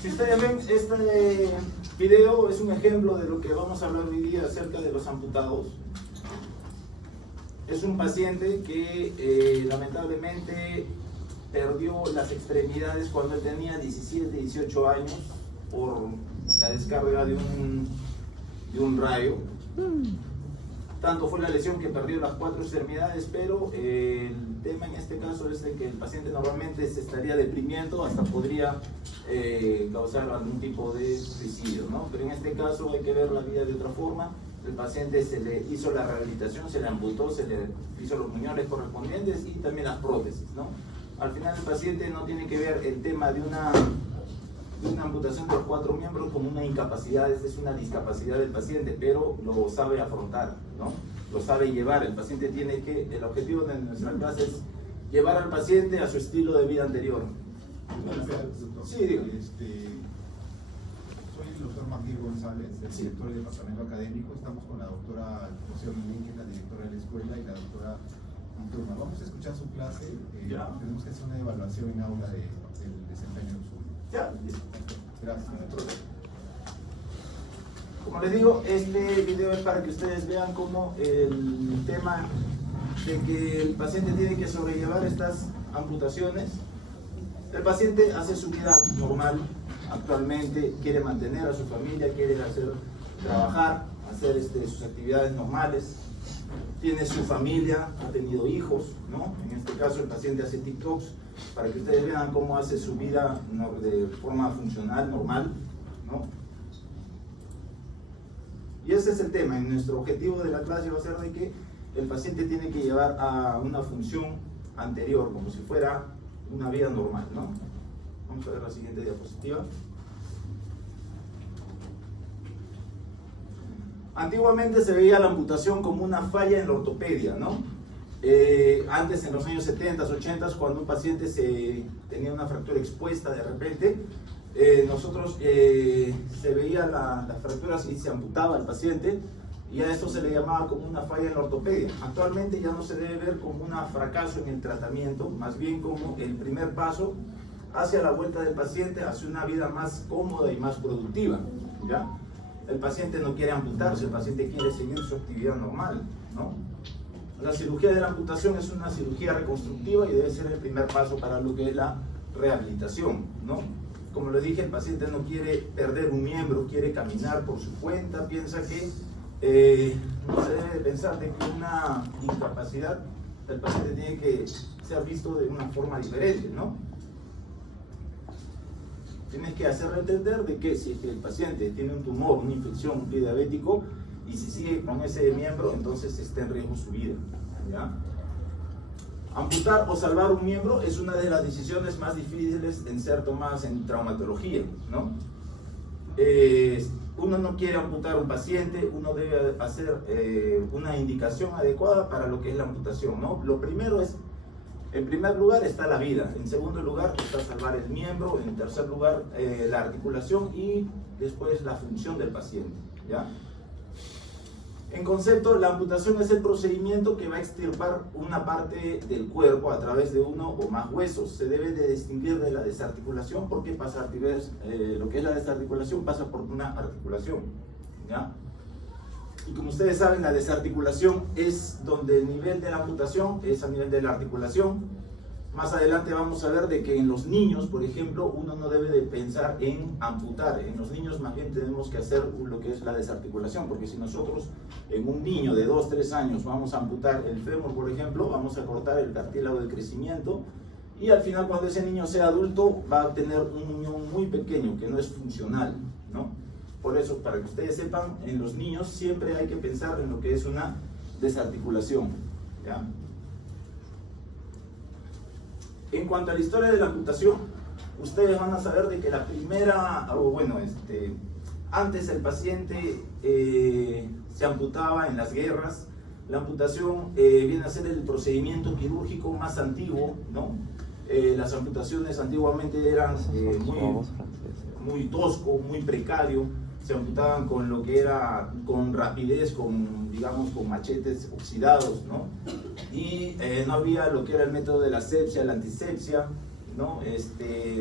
Si ustedes ven, este video es un ejemplo de lo que vamos a hablar hoy día acerca de los amputados. Es un paciente que lamentablemente perdió las extremidades cuando él tenía 17, 18 años por la descarga de un rayo. Tanto fue la lesión que perdió las 4 extremidades, pero el tema en este caso es de que el paciente normalmente se estaría deprimiendo, hasta podría causar algún tipo de suicidio, ¿no? Pero en este caso hay que ver la vida de otra forma. El paciente se le hizo la rehabilitación, se le amputó, se le hizo los muñones correspondientes y también las prótesis, ¿no? Al final el paciente no tiene que ver el tema de una amputación de los 4 miembros como una incapacidad. Esta es una discapacidad del paciente, pero lo sabe afrontar, ¿no? Lo sabe llevar. El paciente tiene que, el objetivo de nuestra clase es llevar al paciente a su estilo de vida anterior. Sí, digo. Soy el doctor Magdir González, el director del departamento académico. Estamos con la doctora Rocío Guillén, que es la directora de la escuela, y la doctora Anturma. Vamos a escuchar su clase. Tenemos que hacer una evaluación en aula del desempeño de usuario. Ya, listo. Gracias. Como les digo, este video es para que ustedes vean cómo el tema de que el paciente tiene que sobrellevar estas amputaciones. El paciente hace su vida normal actualmente, quiere mantener a su familia, quiere trabajar, hacer sus actividades normales, tiene su familia, ha tenido hijos, ¿no? En este caso el paciente hace TikToks, para que ustedes vean cómo hace su vida de forma funcional, normal, ¿no? Y ese es el tema. En nuestro objetivo de la clase va a ser de que el paciente tiene que llevar a una función anterior, como si fuera una vida normal, ¿no? Vamos a ver la siguiente diapositiva. Antiguamente se veía la amputación como una falla en la ortopedia, ¿no? Antes, en los años 70, 80, cuando un paciente tenía una fractura expuesta de repente, se veía las fracturas y se amputaba al paciente, y a esto se le llamaba como una falla en la ortopedia. Actualmente ya no se debe ver como un fracaso en el tratamiento, más bien como el primer paso hacia la vuelta del paciente hacia una vida más cómoda y más productiva, ¿ya? El paciente no quiere amputarse, el paciente quiere seguir su actividad normal, ¿no? La cirugía de la amputación es una cirugía reconstructiva y debe ser el primer paso para lo que es la rehabilitación, ¿no? Como les dije, el paciente no quiere perder un miembro, quiere caminar por su cuenta, piensa que no se debe pensar de que una discapacidad, el paciente tiene que ser visto de una forma diferente, ¿no? Tienes que hacerle entender de que si el paciente tiene un tumor, una infección, un pie diabético, y si sigue con ese miembro, entonces está en riesgo su vida, ¿ya? Amputar o salvar un miembro es una de las decisiones más difíciles en ser tomadas en traumatología, ¿no? Uno no quiere amputar a un paciente, uno debe hacer una indicación adecuada para lo que es la amputación, ¿no? Lo primero es, en primer lugar está la vida, en segundo lugar está salvar el miembro, en tercer lugar la articulación y después la función del paciente, ¿ya? En concepto, la amputación es el procedimiento que va a extirpar una parte del cuerpo a través de uno o más huesos. Se debe de distinguir de la desarticulación porque pasa lo que es la desarticulación pasa por una articulación, ¿ya? Y como ustedes saben, la desarticulación es donde el nivel de la amputación es a nivel de la articulación. Más adelante vamos a ver de que en los niños, por ejemplo, uno no debe de pensar en amputar. En los niños más bien tenemos que hacer lo que es la desarticulación, porque si nosotros en un niño de 2, 3 años vamos a amputar el fémur, por ejemplo, vamos a cortar el cartílago de crecimiento y al final cuando ese niño sea adulto va a tener un muñón muy pequeño que no es funcional, ¿no? Por eso, para que ustedes sepan, en los niños siempre hay que pensar en lo que es una desarticulación, ¿ya? En cuanto a la historia de la amputación, ustedes van a saber de que la primera, antes el paciente se amputaba en las guerras. La amputación viene a ser el procedimiento quirúrgico más antiguo, ¿no? Las amputaciones antiguamente eran muy tosco, muy precario. Se amputaban con lo que era, con rapidez, digamos, con machetes oxidados, ¿no? Y no había lo que era el método de la asepsia, la antisepsia, ¿no?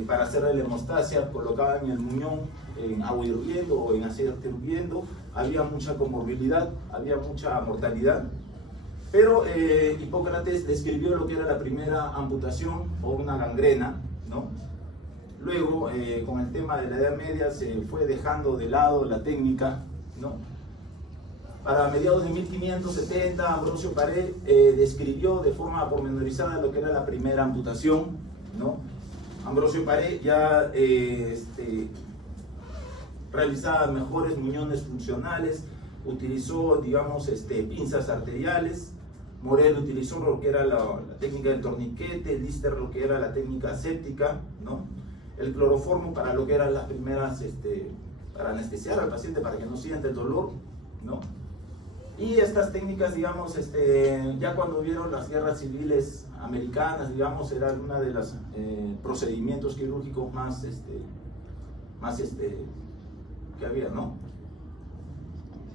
Para hacerle la hemostasia colocaban el muñón en agua hirviendo o en aceite hirviendo. Había mucha comorbilidad, había mucha mortalidad. Pero Hipócrates describió lo que era la primera amputación o una gangrena, ¿no? Luego, con el tema de la Edad Media, se fue dejando de lado la técnica, ¿no? Para mediados de 1570, Ambrosio Paré describió de forma pormenorizada lo que era la primera amputación, ¿no? Ambrosio Paré ya realizaba mejores muñones funcionales, utilizó, digamos, pinzas arteriales. Morel utilizó lo que era la técnica del torniquete, Lister lo que era la técnica séptica, ¿no? El cloroformo para lo que eran las primeras, para anestesiar al paciente para que no sienta el dolor, ¿no? Y estas técnicas, digamos, ya cuando vieron las guerras civiles americanas, digamos, era una de los procedimientos quirúrgicos más que había, ¿no?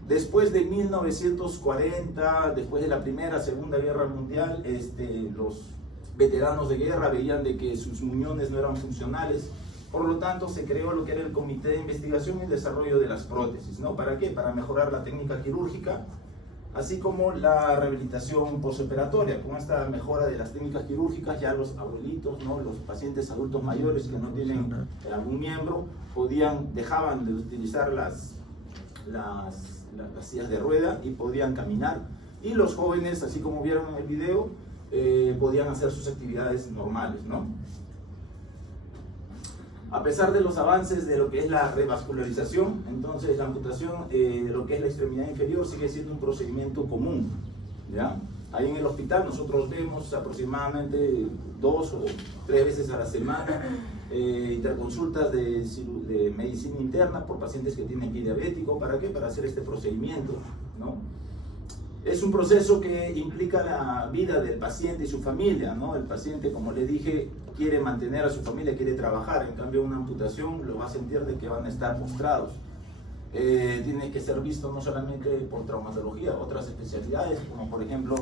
Después de 1940, después de la Primera, Segunda Guerra Mundial, los veteranos de guerra veían de que sus muñones no eran funcionales, por lo tanto se creó lo que era el Comité de Investigación y Desarrollo de las Prótesis, ¿no? ¿Para qué? Para mejorar la técnica quirúrgica, así como la rehabilitación postoperatoria. Con esta mejora de las técnicas quirúrgicas, ya los abuelitos, ¿no? Los pacientes adultos mayores que no tienen algún miembro, dejaban de utilizar las sillas de rueda y podían caminar, y los jóvenes, así como vieron en el video, podían hacer sus actividades normales, ¿no? A pesar de los avances de lo que es la revascularización, entonces la amputación de lo que es la extremidad inferior sigue siendo un procedimiento común, ¿ya? Ahí en el hospital nosotros vemos aproximadamente 2 o 3 veces a la semana interconsultas de medicina interna por pacientes que tienen pie diabético. ¿Para qué? Para hacer este procedimiento, ¿no? Es un proceso que implica la vida del paciente y su familia, ¿no? El paciente, como les dije, quiere mantener a su familia, quiere trabajar. En cambio, una amputación lo va a sentir de que van a estar postrados. Tiene que ser visto no solamente por traumatología, otras especialidades, como por ejemplo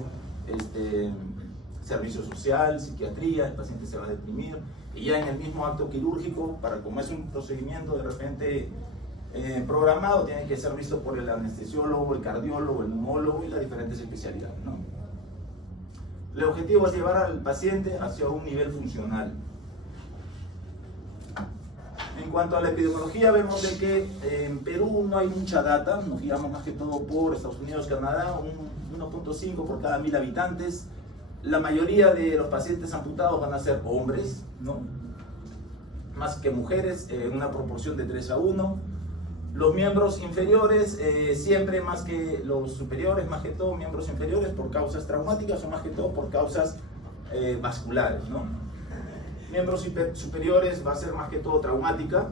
servicio social, psiquiatría. El paciente se va a deprimir, y ya en el mismo acto quirúrgico, como es un procedimiento de repente programado, tiene que ser visto por el anestesiólogo, el cardiólogo, el neumólogo y las diferentes especialidades, ¿no? El objetivo es llevar al paciente hacia un nivel funcional. En cuanto a la epidemiología, vemos de que en Perú no hay mucha data, nos guiamos más que todo por Estados Unidos, Canadá, 1.5 por cada 1000 habitantes. La mayoría de los pacientes amputados van a ser hombres, ¿no? Más que mujeres, en una proporción de 3:1. Los miembros inferiores, siempre más que los superiores, más que todo miembros inferiores por causas traumáticas o más que todo por causas vasculares, ¿no? Miembros superiores va a ser más que todo traumática,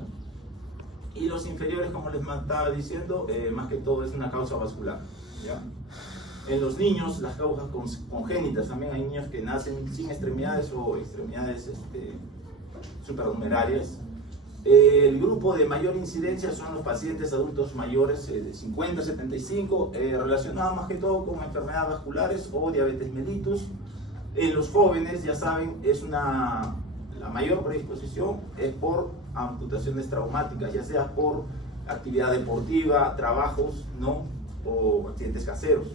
y los inferiores, como les estaba diciendo, más que todo es una causa vascular, ¿ya? En los niños, las causas congénitas, también hay niños que nacen sin extremidades o extremidades supernumerarias. El grupo de mayor incidencia son los pacientes adultos mayores de 50 a 75, relacionados más que todo con enfermedades vasculares o diabetes mellitus. En los jóvenes, ya saben, la mayor predisposición es por amputaciones traumáticas, ya sea por actividad deportiva, trabajos, ¿no? O accidentes caseros.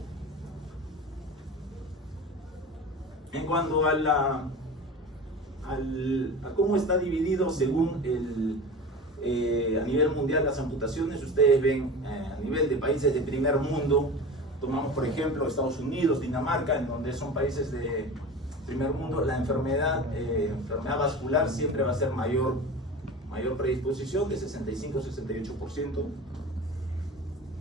En cuanto a cómo está dividido según a nivel mundial las amputaciones, ustedes ven a nivel de países de primer mundo, tomamos por ejemplo Estados Unidos, Dinamarca, en donde son países de primer mundo, la enfermedad vascular siempre va a ser mayor predisposición, de 65-68%.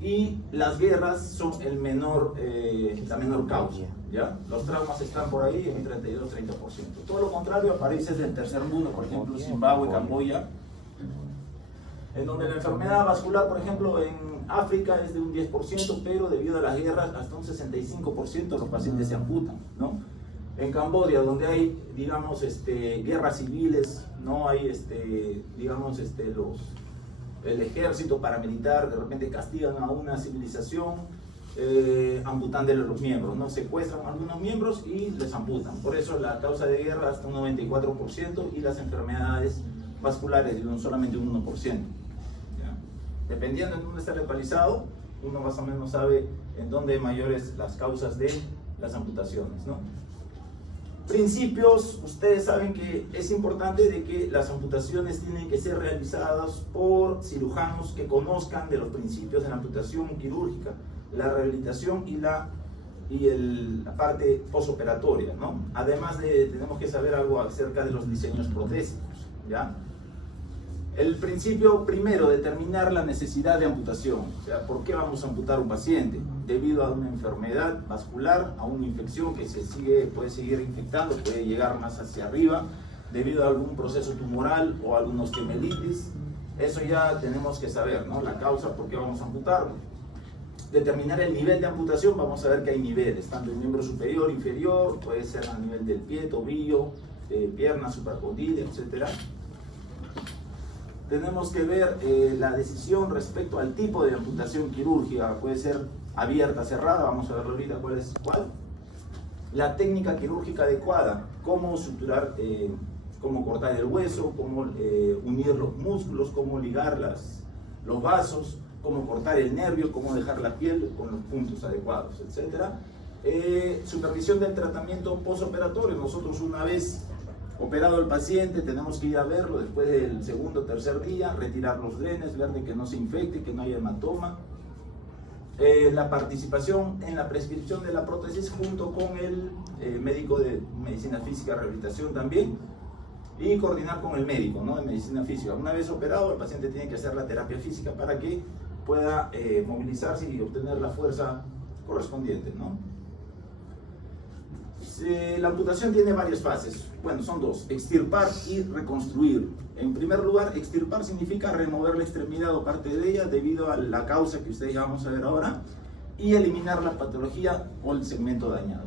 Y las guerras son la menor causa, ¿ya? Los traumas están por ahí en 32-30%. Todo lo contrario a países del tercer mundo, por ejemplo Zimbabue, Camboya, en donde la enfermedad vascular, por ejemplo en África es de un 10%, pero debido a las guerras hasta un 65% de los pacientes se amputan, ¿no? En Camboya, donde hay, digamos, guerras civiles, no hay, digamos, el ejército paramilitar, de repente castigan a una civilización, amputándole los miembros, ¿no? Secuestran algunos miembros y les amputan. Por eso la causa de guerra hasta un 94% y las enfermedades vasculares solamente un 1%. ¿Ya? Dependiendo en dónde está localizado, uno más o menos sabe en dónde mayores las causas de las amputaciones, ¿no? Principios, ustedes saben que es importante de que las amputaciones tienen que ser realizadas por cirujanos que conozcan de los principios de la amputación quirúrgica, la rehabilitación y la parte posoperatoria, ¿no? Además tenemos que saber algo acerca de los diseños protésicos, ¿ya? El principio primero, determinar la necesidad de amputación. O sea, ¿por qué vamos a amputar a un paciente? Debido a una enfermedad vascular, a una infección que puede seguir infectando, puede llegar más hacia arriba, debido a algún proceso tumoral o alguna osteomelitis. Eso ya tenemos que saber, ¿no? La causa, ¿por qué vamos a amputarlo? Determinar el nivel de amputación, vamos a ver que hay niveles, tanto el miembro superior, inferior, puede ser a nivel del pie, tobillo, pierna, supercondile, etc. Tenemos que ver la decisión respecto al tipo de amputación quirúrgica, puede ser abierta, cerrada, vamos a ver ahorita cuál. La técnica quirúrgica adecuada, cómo suturar, cómo cortar el hueso, cómo unir los músculos, cómo ligar los vasos, cómo cortar el nervio, cómo dejar la piel con los puntos adecuados, etc. Supervisión del tratamiento postoperatorio. Nosotros, una vez operado el paciente, tenemos que ir a verlo después del segundo o tercer día, retirar los drenes, ver de que no se infecte, que no haya hematoma. La participación en la prescripción de la prótesis junto con el médico de medicina física, rehabilitación también, y coordinar con el médico, ¿no? De medicina física. Una vez operado, el paciente tiene que hacer la terapia física para que pueda movilizarse y obtener la fuerza correspondiente, ¿no? La amputación tiene varias fases. Bueno, son dos: extirpar y reconstruir. En primer lugar, extirpar significa remover la extremidad o parte de ella debido a la causa que ustedes ya vamos a ver ahora, y eliminar la patología o el segmento dañado.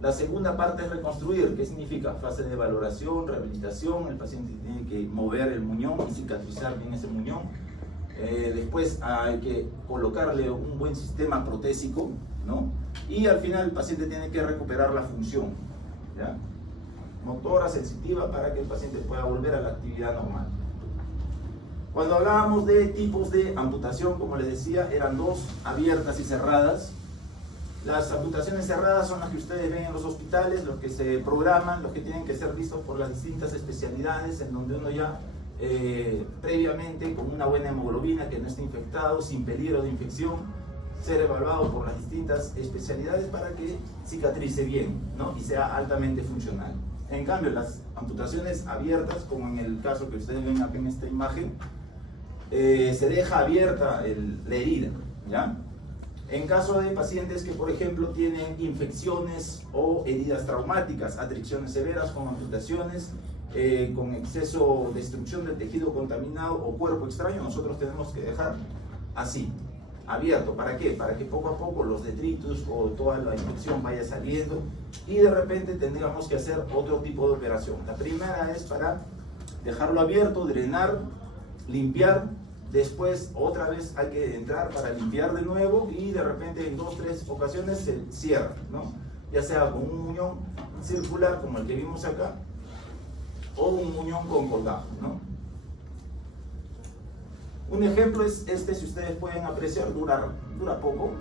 La segunda parte es reconstruir, que significa fase de valoración, rehabilitación. El paciente tiene que mover el muñón y cicatrizar bien ese muñón. Después hay que colocarle un buen sistema protésico, ¿no? Y al final el paciente tiene que recuperar la función, ¿ya? Motora, sensitiva, para que el paciente pueda volver a la actividad normal. Cuando hablábamos de tipos de amputación, como les decía, eran dos: abiertas y cerradas. Las amputaciones cerradas son las que ustedes ven en los hospitales, los que se programan, los que tienen que ser vistos por las distintas especialidades, en donde uno ya previamente, con una buena hemoglobina, que no esté infectado, sin peligro de infección, ser evaluado por las distintas especialidades para que cicatrice bien, ¿no? Y sea altamente funcional. En cambio, las amputaciones abiertas, como en el caso que ustedes ven aquí en esta imagen, se deja abierta la herida, ¿ya? En caso de pacientes que, por ejemplo, tienen infecciones o heridas traumáticas, atricciones severas con amputaciones, con exceso de destrucción del tejido contaminado o cuerpo extraño, nosotros tenemos que dejar así, abierto. ¿Para qué? Para que poco a poco los detritus o toda la infección vaya saliendo y de repente tendríamos que hacer otro tipo de operación. La primera es para dejarlo abierto, drenar, limpiar. Después otra vez hay que entrar para limpiar de nuevo y de repente en 2 o 3 ocasiones se cierra, ¿no? Ya sea con un muñón circular como el que vimos acá o un muñón con colgado, ¿no? Un ejemplo es este, si ustedes pueden apreciar, dura poco.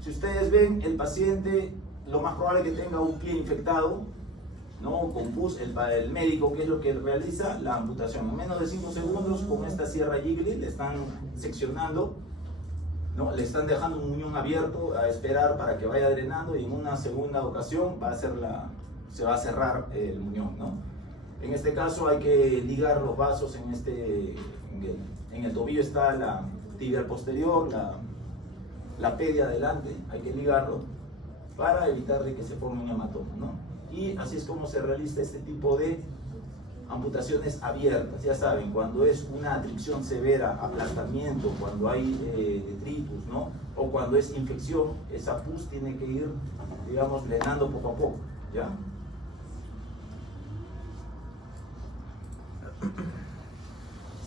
Si ustedes ven, el paciente lo más probable es que tenga un pie infectado, ¿no? Con pus, el médico, ¿qué es lo que realiza? La amputación. En menos de 5 segundos, con esta sierra Jiggly, le están seccionando, ¿no? Le están dejando un muñón abierto a esperar para que vaya drenando, y en una segunda ocasión se va a cerrar el muñón, ¿no? En este caso hay que ligar los vasos. En el tobillo está la tibia posterior, la pedia adelante, hay que ligarlo para evitar de que se forme un hematoma, ¿no? Y así es como se realiza este tipo de amputaciones abiertas. Ya saben, cuando es una atricción severa, aplastamiento, cuando hay detritus, ¿no? O cuando es infección, esa pus tiene que ir, digamos, drenando poco a poco, ¿ya?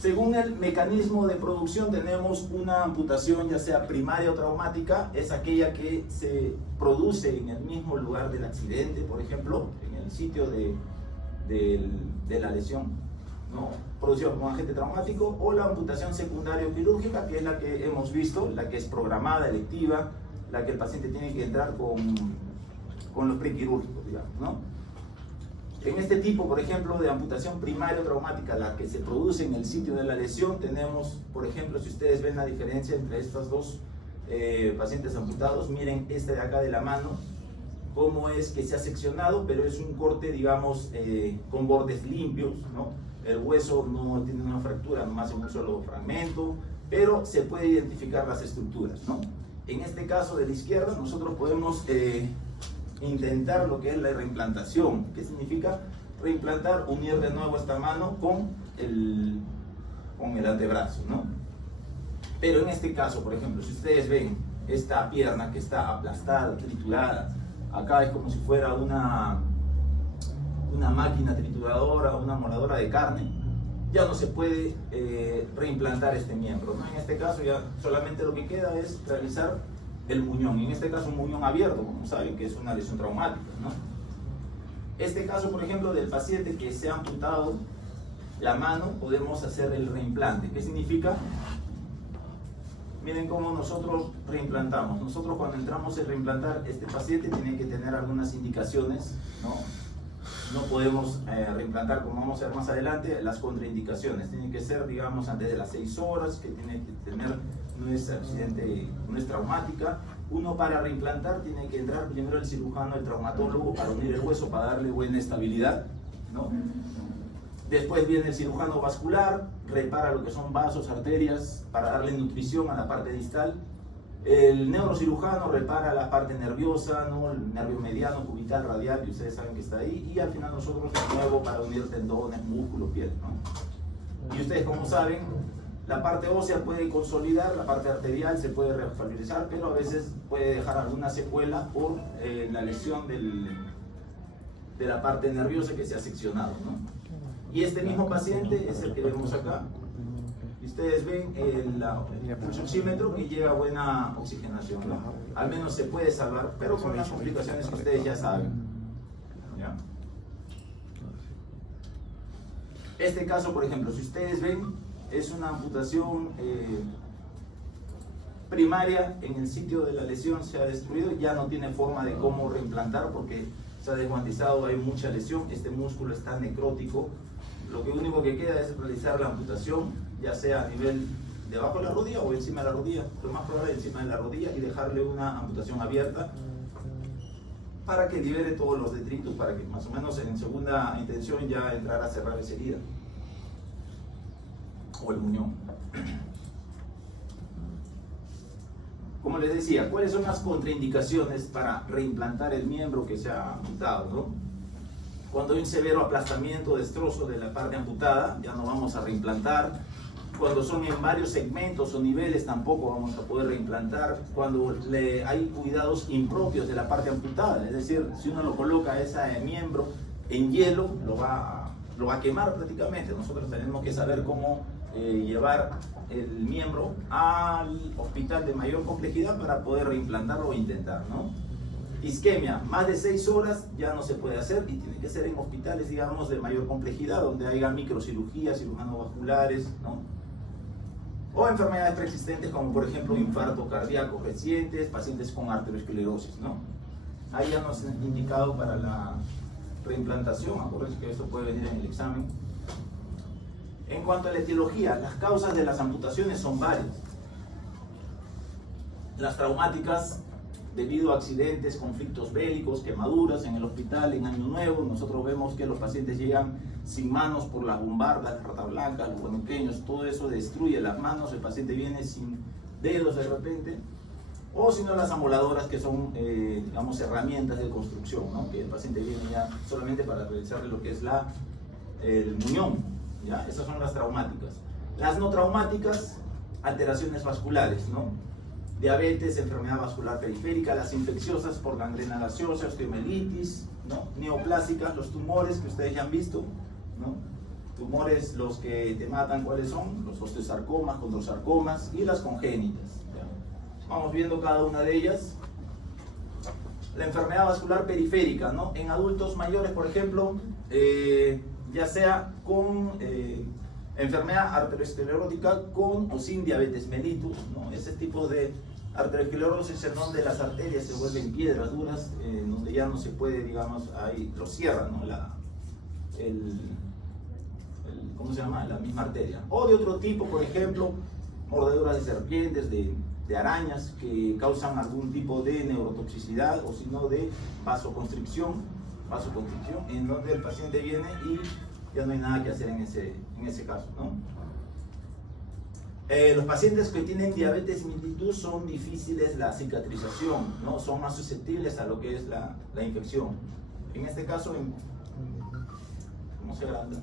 Según el mecanismo de producción tenemos una amputación ya sea primaria o traumática, es aquella que se produce en el mismo lugar del accidente, por ejemplo, en el sitio de la lesión, ¿no? Producida por un agente traumático, o la amputación secundaria o quirúrgica, que es la que hemos visto, la que es programada, electiva, la que el paciente tiene que entrar con los prequirúrgicos, digamos, ¿no? En este tipo, por ejemplo, de amputación primaria o traumática, la que se produce en el sitio de la lesión, tenemos, por ejemplo, si ustedes ven la diferencia entre estos dos pacientes amputados, miren este de acá de la mano, cómo es que se ha seccionado, pero es un corte, digamos, con bordes limpios, ¿no? El hueso no tiene una fractura, nomás en un solo fragmento, pero se puede identificar las estructuras, ¿no? En este caso de la izquierda, nosotros podemos intentar lo que es la reimplantación. ¿Qué significa? Reimplantar, unir de nuevo esta mano con el antebrazo, ¿no? Pero en este caso, por ejemplo, si ustedes ven esta pierna que está aplastada, triturada, acá es como si fuera una máquina trituradora, una moladora de carne, ya no se puede reimplantar este miembro, ¿no? En este caso ya solamente lo que queda es realizar el muñón, en este caso un muñón abierto, como saben que es una lesión traumática, ¿no? Este caso, por ejemplo, del paciente que se ha amputado la mano, podemos hacer el reimplante. ¿Qué significa? Miren cómo nosotros reimplantamos. Nosotros cuando entramos a reimplantar, este paciente tiene que tener algunas indicaciones, ¿no? No podemos reimplantar, como vamos a ver más adelante, las contraindicaciones. Tiene que ser, digamos, antes de las 6 horas, que tiene que tener no es accidente, no es traumática. Uno para reimplantar tiene que entrar primero el cirujano, el traumatólogo, para unir el hueso, para darle buena estabilidad, ¿no? Después viene el cirujano vascular, repara lo que son vasos, arterias, para darle nutrición a la parte distal. El neurocirujano repara la parte nerviosa, ¿no? El nervio mediano, cubital, radial, que ustedes saben que está ahí. Y al final nosotros de nuevo para unir tendones, músculo, piel, ¿no? Y ustedes como saben, la parte ósea puede consolidar, la parte arterial se puede refavorizar, pero a veces puede dejar alguna secuela por la lesión de la parte nerviosa que se ha seccionado, ¿no? Y este mismo paciente es el que vemos acá. Y ustedes ven el pulsóxímetro que lleva buena oxigenación, ¿no? Al menos se puede salvar, pero con las complicaciones que ustedes ya saben, ¿ya? Este caso, por ejemplo, si ustedes ven, es una amputación primaria, en el sitio de la lesión se ha destruido, ya no tiene forma de cómo reimplantar porque se ha desguantizado, hay mucha lesión, este músculo está necrótico. Lo único que queda es realizar la amputación, ya sea a nivel debajo de la rodilla o encima de la rodilla, lo más probable es encima de la rodilla, y dejarle una amputación abierta para que libere todos los detritos, para que más o menos en segunda intención ya entrar a cerrar esa herida o el muñón. Como les decía, ¿cuáles son las contraindicaciones para reimplantar el miembro que se ha amputado, ¿no? Cuando hay un severo aplastamiento, destrozo de la parte amputada, ya no vamos a reimplantar. Cuando son en varios segmentos o niveles, tampoco vamos a poder reimplantar. Cuando hay cuidados impropios de la parte amputada, es decir, si uno lo coloca ese miembro en hielo, lo va a quemar prácticamente. Nosotros tenemos que saber cómo llevar el miembro al hospital de mayor complejidad para poder reimplantarlo o intentar, ¿no? Isquemia, más de 6 horas ya no se puede hacer y tiene que ser en hospitales, digamos, de mayor complejidad, donde haya microcirugías, cirujanos vasculares, ¿no? O enfermedades preexistentes como por ejemplo infarto cardíaco recientes, pacientes con arteriosclerosis, ¿no? Ahí ya nos han indicado para la reimplantación, acuérdense que esto puede venir en el examen. En cuanto a la etiología, las causas de las amputaciones son varias. Las traumáticas, debido a accidentes, conflictos bélicos, quemaduras en el hospital en Año Nuevo, nosotros vemos que los pacientes llegan sin manos por las bombardas, las rata blanca, los huenuqueños, todo eso destruye las manos, el paciente viene sin dedos de repente, o si no las amoladoras, que son, digamos, herramientas de construcción, ¿no? Que el paciente viene ya solamente para realizarle lo que es el muñón, ¿ya? Esas son las traumáticas. Las no traumáticas, alteraciones vasculares, ¿no? Diabetes, enfermedad vascular periférica, las infecciosas por gangrena gaseosa, osteomielitis, ¿no? Neoplásicas, los tumores que ustedes ya han visto, ¿no? tumores, los que te matan, ¿cuáles son? Los osteosarcomas, condrosarcomas y las congénitas. Vamos viendo cada una de ellas. La enfermedad vascular periférica, ¿no? En adultos mayores, por ejemplo, ya sea con enfermedad arteriosclerótica con o sin diabetes mellitus, ¿no? Ese tipo de arteriosclerosis en donde las arterias se vuelven piedras duras, donde ya no se puede, digamos, ahí lo cierran, ¿no? ¿Cómo se llama? La misma arteria. O de otro tipo, por ejemplo, mordeduras de serpientes, de arañas que causan algún tipo de neurotoxicidad o sino de vasoconstricción, en donde el paciente viene y ya no hay nada que hacer en ese caso, ¿no? Los pacientes que tienen diabetes mellitus son difíciles la cicatrización, ¿no? Son más susceptibles a lo que es la infección. En este caso, ¿cómo se agranda?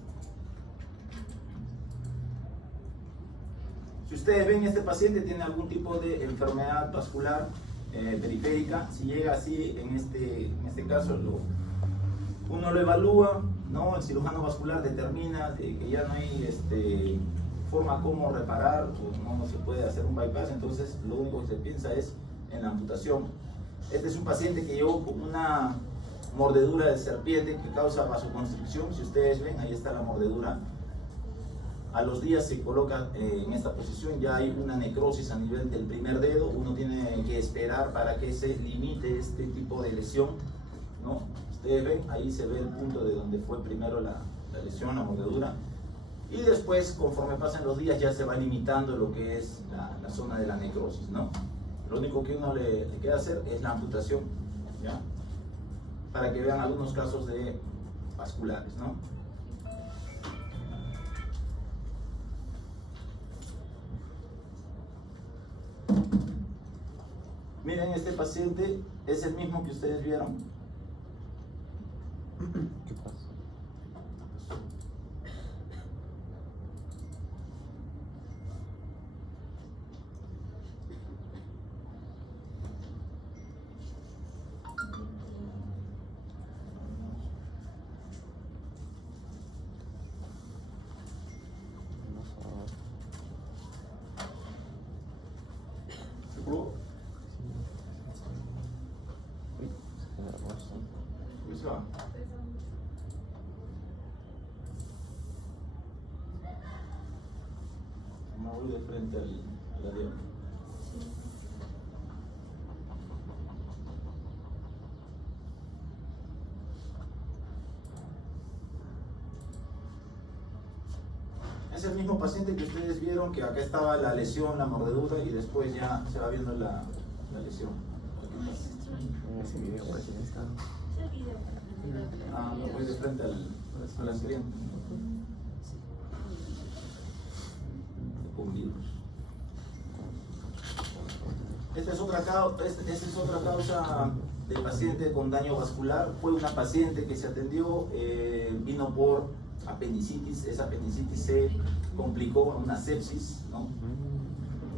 Si ustedes ven, este paciente tiene algún tipo de enfermedad vascular periférica. Si llega así, en este caso, uno lo evalúa, ¿no? El cirujano vascular determina que ya no hay forma como reparar, o no se puede hacer un bypass, entonces lo único que se piensa es en la amputación. Este es un paciente que llegó con una mordedura de serpiente que causa vasoconstricción. Si ustedes ven, ahí está la mordedura. A los días se coloca en esta posición, ya hay una necrosis a nivel del primer dedo. Uno tiene que esperar para que se limite este tipo de lesión, ¿no? Ustedes ven, ahí se ve el punto de donde fue primero la lesión, la mordedura. Y después, conforme pasan los días, ya se va limitando lo que es la zona de la necrosis, ¿no? Lo único que uno le queda hacer es la amputación, ¿ya? Para que vean algunos casos de vasculares, ¿no? Miren, este paciente es el mismo que ustedes vieron. ¿Qué pasa? ¿Seguro? ¿Qué se va? Me voy de frente al avión. Es el mismo paciente que ustedes vieron, que acá estaba la lesión, la mordedura, y después ya se va viendo la lesión. Ese video parece que está. Me voy de frente al siguiente. Con virus. Esta es otra causa de paciente con daño vascular. Fue una paciente que se atendió, vino por apendicitis. Esa apendicitis se complicó en una sepsis, ¿no?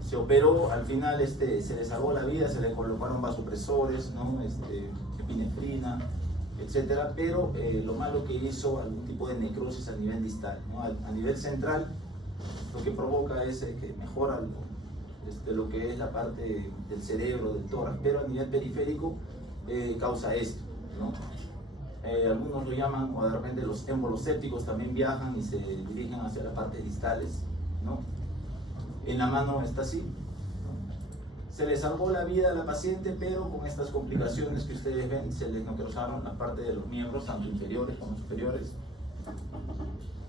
Se operó, al final se le salvó la vida, se le colocaron vasopresores, ¿no? Epinefrina, etcétera, pero lo malo que hizo algún tipo de necrosis a nivel distal, ¿no? A nivel central, lo que provoca es que mejora lo que es la parte del cerebro, del tórax, pero a nivel periférico causa esto, ¿no? Algunos lo llaman, o de repente los émbolos sépticos también viajan y se dirigen hacia las partes distales, ¿no? En la mano está así, ¿no? Se le salvó la vida a la paciente, pero con estas complicaciones que ustedes ven, se les necrosaron la parte de los miembros, tanto inferiores como superiores,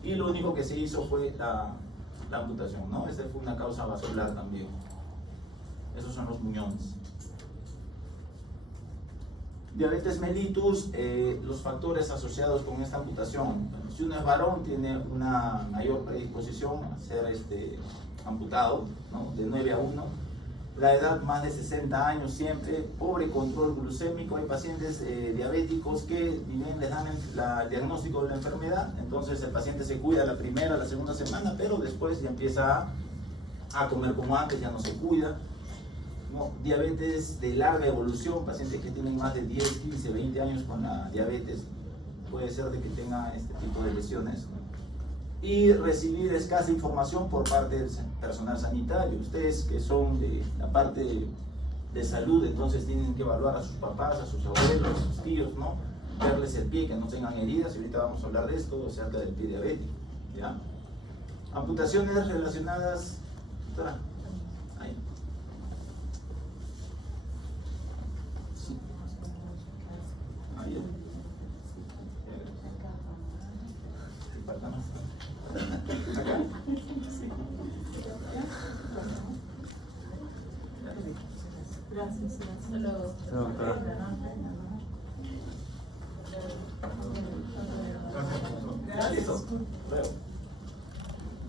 y lo único que se hizo fue la amputación, ¿no? Esta fue una causa vascular también. Esos son los muñones. Diabetes mellitus, los factores asociados con esta amputación. Si uno es varón, tiene una mayor predisposición a ser amputado, ¿no? De 9 a 1. La edad más de 60 años siempre, pobre control glucémico. Hay pacientes diabéticos que ni bien les dan el diagnóstico de la enfermedad, entonces el paciente se cuida la primera, la segunda semana, pero después ya empieza a comer como antes, ya no se cuida. No, diabetes de larga evolución, pacientes que tienen más de 10, 15, 20 años con la diabetes, puede ser de que tengan este tipo de lesiones, ¿no? y recibir escasa información por parte del personal sanitario. Ustedes que son de la parte de salud, entonces tienen que evaluar a sus papás, a sus abuelos, a sus tíos, ¿no? Verles el pie, que no tengan heridas, y ahorita vamos a hablar de esto, acerca del pie diabético, ¿ya? Amputaciones relacionadas, ahí. Sí. Ahí. Falta más. Acá. Sí. Gracias. Listo. Luego.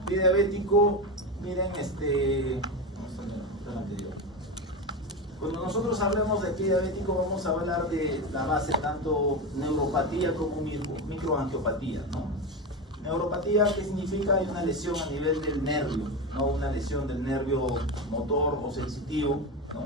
Pie diabético, miren, cuando nosotros hablamos de pie diabético vamos a hablar de la base tanto neuropatía como microangiopatía, ¿no? Neuropatía, ¿qué significa? Hay una lesión a nivel del nervio, ¿no? Una lesión del nervio motor o sensitivo, ¿no?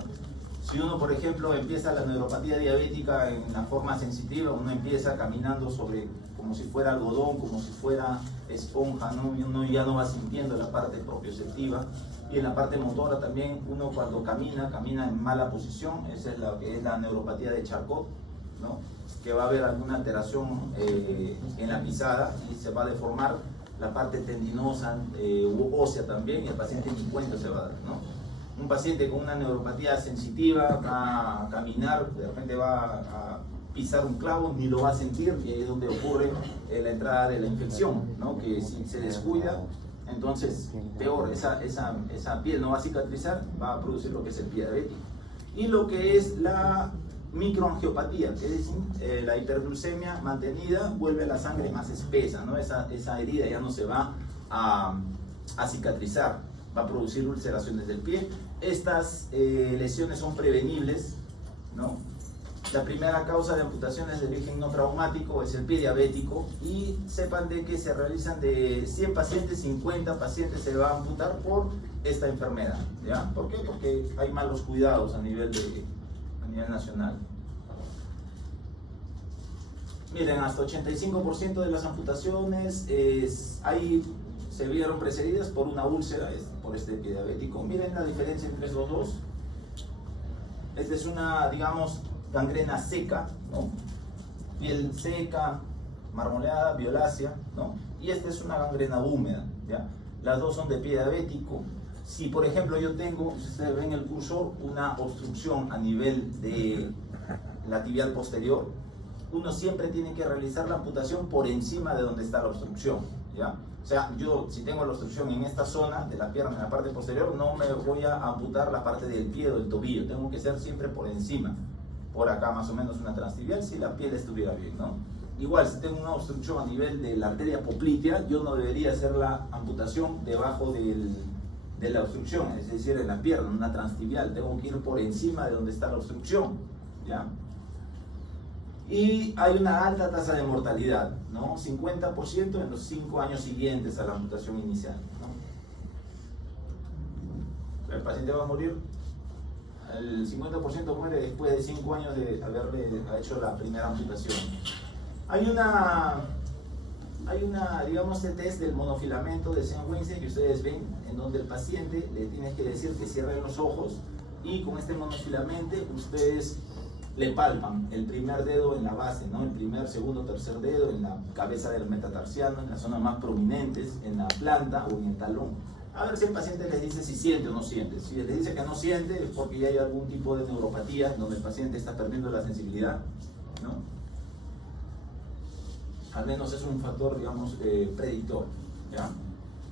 Si uno, por ejemplo, empieza la neuropatía diabética en la forma sensitiva, uno empieza caminando sobre como si fuera algodón, como si fuera esponja, ¿no? Y uno ya no va sintiendo la parte propioceptiva. Y en la parte motora también, uno cuando camina en mala posición, esa es la que es la neuropatía de Charcot, ¿no? Que va a haber alguna alteración en la pisada y se va a deformar la parte tendinosa u ósea también, y el paciente ni cuenta se va a dar, ¿no? Un paciente con una neuropatía sensitiva va a caminar, de repente va a pisar un clavo, ni lo va a sentir, y ahí es donde ocurre la entrada de la infección, ¿no? Que si se descuida, entonces peor, esa piel no va a cicatrizar, va a producir lo que es el pie diabético. Y lo que es la microangiopatía, que es la hiperglucemia mantenida, vuelve la sangre más espesa, ¿no? Esa herida ya no se va a cicatrizar, va a producir ulceraciones del pie. Estas lesiones son prevenibles, ¿no? La primera causa de amputaciones de origen no traumático es el pie diabético, y sepan de que se realizan de 100 pacientes, 50 pacientes se va a amputar por esta enfermedad, ¿ya? ¿Por qué? Porque hay malos cuidados a nivel nacional. Miren, hasta 85% de las amputaciones se vieron precedidas por una úlcera, por este pie diabético. Miren la diferencia entre estos dos. Esta es una, digamos, gangrena seca, ¿no? Piel seca, marmoleada, violácea, ¿no? Y esta es una gangrena húmeda, ¿ya? Las dos son de pie diabético. Si, por ejemplo, yo tengo, si ustedes ven el cursor, una obstrucción a nivel de la tibial posterior, uno siempre tiene que realizar la amputación por encima de donde está la obstrucción, ¿ya? O sea, yo si tengo la obstrucción en esta zona de la pierna, en la parte posterior, no me voy a amputar la parte del pie o del tobillo, tengo que ser siempre por encima, por acá más o menos una transtibial, si la piel estuviera bien, ¿no? Igual, si tengo una obstrucción a nivel de la arteria poplitea, yo no debería hacer la amputación debajo de la obstrucción, es decir, en la pierna, una transtibial, tengo que ir por encima de donde está la obstrucción, ¿ya? Y hay una alta tasa de mortalidad, ¿no? 50% en los 5 años siguientes a la amputación inicial, ¿no? El paciente va a morir, el 50% muere después de 5 años de haberle hecho la primera amputación. Hay una, digamos, el test del monofilamento de Saint-Weinstein que ustedes ven, en donde el paciente le tienes que decir que cierre los ojos, y con este monofilamento ustedes le palpan el primer dedo en la base, ¿no? El primer, segundo, tercer dedo en la cabeza del metatarsiano, en las zonas más prominentes, en la planta o en el talón. A ver si el paciente les dice si siente o no siente. Si les dice que no siente, es porque ya hay algún tipo de neuropatía donde el paciente está perdiendo la sensibilidad, ¿no? Al menos es un factor, digamos, predictor, ¿ya?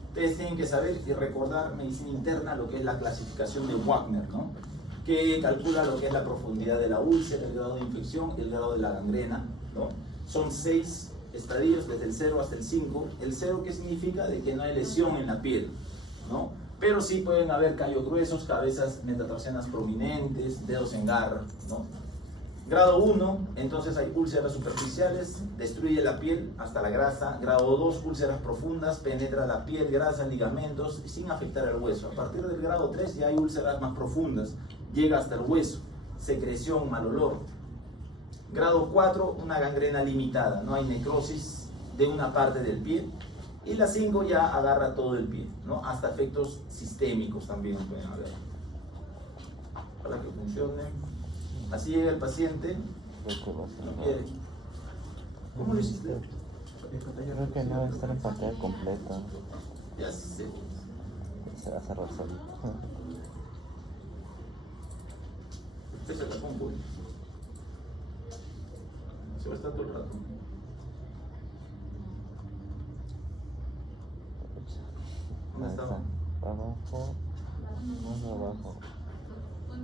Ustedes tienen que saber y recordar medicina interna, lo que es la clasificación de Wagner, ¿no? Que calcula lo que es la profundidad de la úlcera, el grado de infección y el grado de la gangrena, ¿no? Son 6 estadios, desde el 0 hasta el 5. El 0, ¿qué significa? De que no hay lesión en la piel, ¿no? Pero sí pueden haber callos gruesos, cabezas metatarsianas prominentes, dedos en garra, ¿no? Grado 1, entonces hay úlceras superficiales, destruye la piel hasta la grasa. Grado 2, úlceras profundas, penetra la piel, grasa, ligamentos, sin afectar el hueso. A partir del grado 3 ya hay úlceras más profundas, llega hasta el hueso, secreción, mal olor. Grado 4, una gangrena limitada, no hay necrosis de una parte del pie, Y la 5 ya agarra todo el pie, ¿no? Hasta efectos sistémicos también pueden haber. Para que funcione. Así llega el paciente. No quiere. ¿Cómo lo hiciste? Creo que no debe estar en pantalla completa. Ya sé. Se va a cerrar solito. Pesa la compu. Se va a estar todo el rato. ¿Dónde está? Abajo. Más abajo.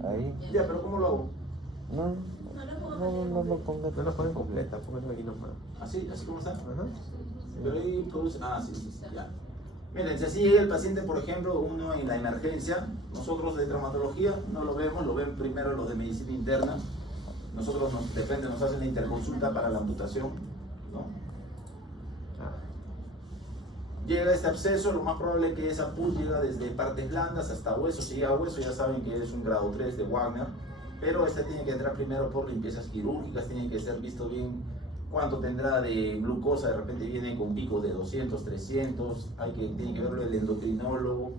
Ahí. Ya, pero ¿cómo lo hago? No lo pongas. No la ponen completa, pónganlo aquí nomás. ¿Así? ¿Así como está? Ajá. Pero ahí produce... Ah, sí, ya. Miren, si así llega el paciente, por ejemplo, uno en la emergencia, nosotros de traumatología no lo vemos, lo ven primero los de medicina interna. Nosotros nos hacen la interconsulta para la amputación, ¿no? Llega este absceso, lo más probable es que esa pus llega desde partes blandas hasta hueso. Si llega a hueso ya saben que es un grado 3 de Wagner, pero este tiene que entrar primero por limpiezas quirúrgicas, tiene que ser visto bien cuánto tendrá de glucosa, de repente viene con picos de 200, 300, tiene que verlo el endocrinólogo,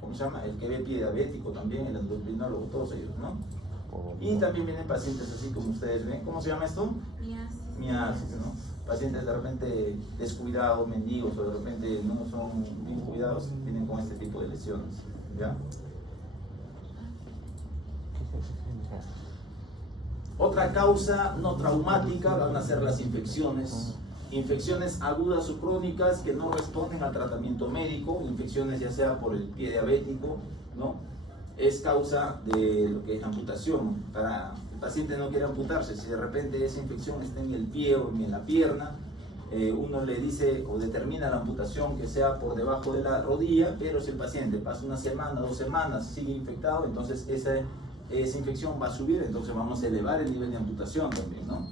¿cómo se llama? El que ve pie diabético también, el endocrinólogo, todos ellos, ¿no? Y también vienen pacientes así como ustedes ven. ¿Cómo se llama esto? Miasis, ¿no? Pacientes de repente descuidados, mendigos, o de repente no son bien cuidados, vienen con este tipo de lesiones, ¿ya? Otra causa no traumática van a ser las infecciones. Infecciones agudas o crónicas que no responden al tratamiento médico, infecciones ya sea por el pie diabético, ¿no? Es causa de lo que es amputación. El paciente no quiere amputarse, si de repente esa infección está en el pie o en la pierna, uno le dice o determina la amputación que sea por debajo de la rodilla, pero si el paciente pasa una semana, 2 semanas, sigue infectado, entonces esa infección va a subir, entonces vamos a elevar el nivel de amputación también, ¿no?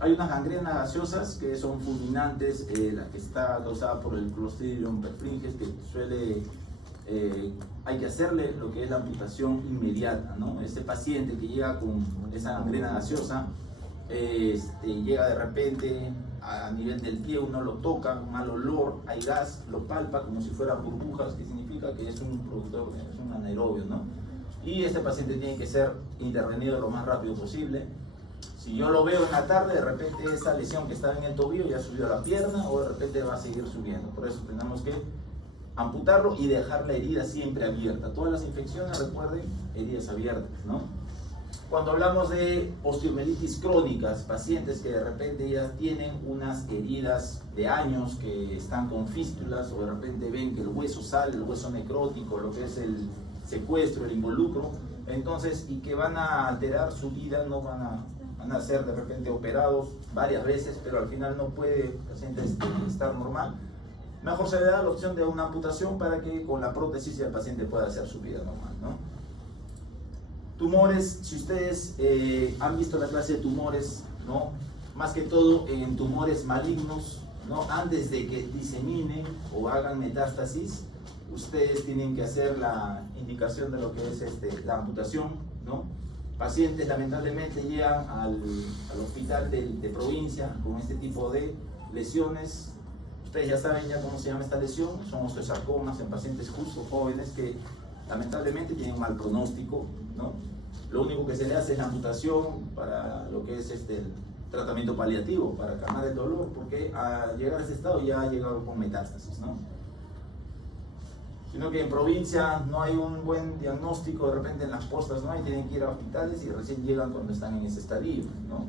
Hay unas gangrenas gaseosas que son fulminantes, la que está causada por el Clostridium perfringens, que hay que hacerle lo que es la amputación inmediata, ¿no? Ese paciente que llega con esa gangrena gaseosa, llega de repente a nivel del pie, uno lo toca, mal olor, hay gas, lo palpa como si fueran burbujas, que significa que es un productor, es un anaerobio, ¿no? Y este paciente tiene que ser intervenido lo más rápido posible. Si yo lo veo en la tarde, de repente esa lesión que estaba en el tobillo ya subió a la pierna o de repente va a seguir subiendo. Por eso tenemos que amputarlo y dejar la herida siempre abierta. Todas las infecciones, recuerden, heridas abiertas, ¿no? Cuando hablamos de osteomielitis crónicas, pacientes que de repente ya tienen unas heridas de años, que están con fístulas o de repente ven que el hueso sale, el hueso necrótico, lo que es el secuestro, el involucro, entonces, y que van a alterar su vida, no van a ser de repente operados varias veces, pero al final no puede el paciente estar normal, mejor se le da la opción de una amputación para que con la prótesis el paciente pueda hacer su vida normal, ¿no? Tumores, si ustedes han visto la clase de tumores, ¿no? Más que todo en tumores malignos, ¿no? Antes de que diseminen o hagan metástasis, ustedes tienen que hacer la indicación de lo que es la amputación, ¿no? Pacientes lamentablemente llegan al hospital de provincia con este tipo de lesiones. Ustedes ya saben ya cómo se llama esta lesión, son osteosarcomas en pacientes justo jóvenes que lamentablemente tienen un mal pronóstico, ¿no? Lo único que se le hace es la amputación para lo que es el tratamiento paliativo, para calmar el dolor, porque al llegar a ese estado ya ha llegado con metástasis, ¿no? Sino que en provincia no hay un buen diagnóstico, de repente en las postas no hay, tienen que ir a hospitales y recién llegan cuando están en ese estadio, ¿no?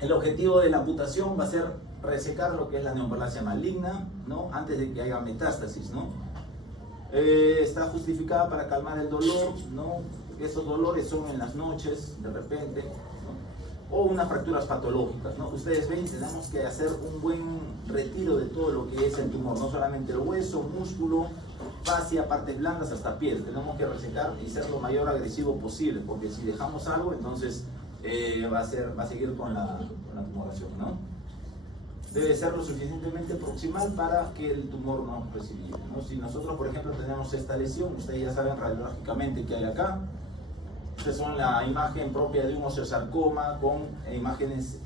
El objetivo de la amputación va a ser resecar lo que es la neoplasia maligna, ¿no? Antes de que haya metástasis, ¿no? Está justificada para calmar el dolor, ¿no? Porque esos dolores son en las noches, de repente, ¿no? O unas fracturas patológicas, ¿no? Ustedes ven, tenemos que hacer un buen retiro de todo lo que es el tumor, no solamente el hueso, músculo, fascia, partes blandas hasta piel. Tenemos que resecar y ser lo mayor agresivo posible, porque si dejamos algo, entonces va a seguir con la tumoración, ¿no? Debe ser lo suficientemente proximal para que el tumor no reciba, ¿no? Si nosotros, por ejemplo, tenemos esta lesión, ustedes ya saben radiológicamente qué hay acá, Esta son la imagen propia de un osteosarcoma con imágenes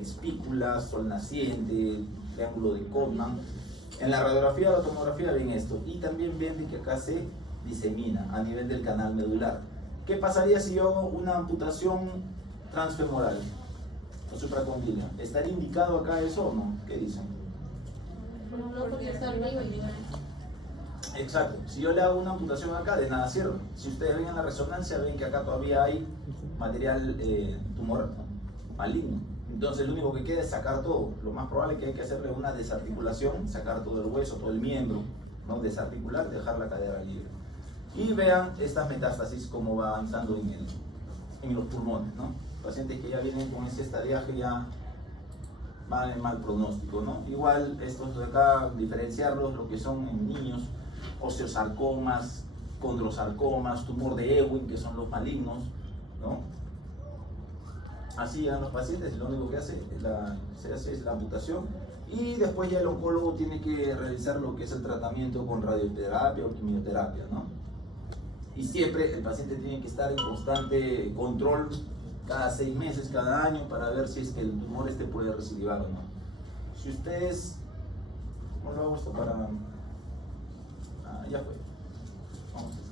espículas, sol naciente, triángulo de Codman. En la radiografía o la tomografía ven esto y también ven que acá se disemina a nivel del canal medular. ¿Qué pasaría si yo hago una amputación transfemoral o supracondylar? ¿Estaría indicado acá eso o no? ¿Qué dicen? No, porque está arriba y llega. Exacto, si yo le hago una amputación acá, de nada sirve. Si ustedes ven en la resonancia, ven que acá todavía hay material tumor maligno. Entonces lo único que queda es sacar todo. Lo más probable es que hay que hacerle una desarticulación, sacar todo el hueso, todo el miembro, ¿no? Desarticular, dejar la cadera libre. Y vean estas metástasis como va avanzando en los pulmones, ¿no? Pacientes que ya vienen con ese estadiaje ya van en mal pronóstico, ¿no? Igual estos de acá, diferenciarlos, lo que son en niños, osteosarcomas, condrosarcomas, tumor de Ewing, que son los malignos, ¿no? Así llegan los pacientes y lo único que se hace es la amputación y después ya el oncólogo tiene que realizar lo que es el tratamiento con radioterapia o quimioterapia, ¿no? Y siempre el paciente tiene que estar en constante control cada 6 meses, cada año, para ver si es que el tumor puede recidivar o no. Si ustedes, ¿cómo lo hago esto para? Ya fue. Vamos a hacer.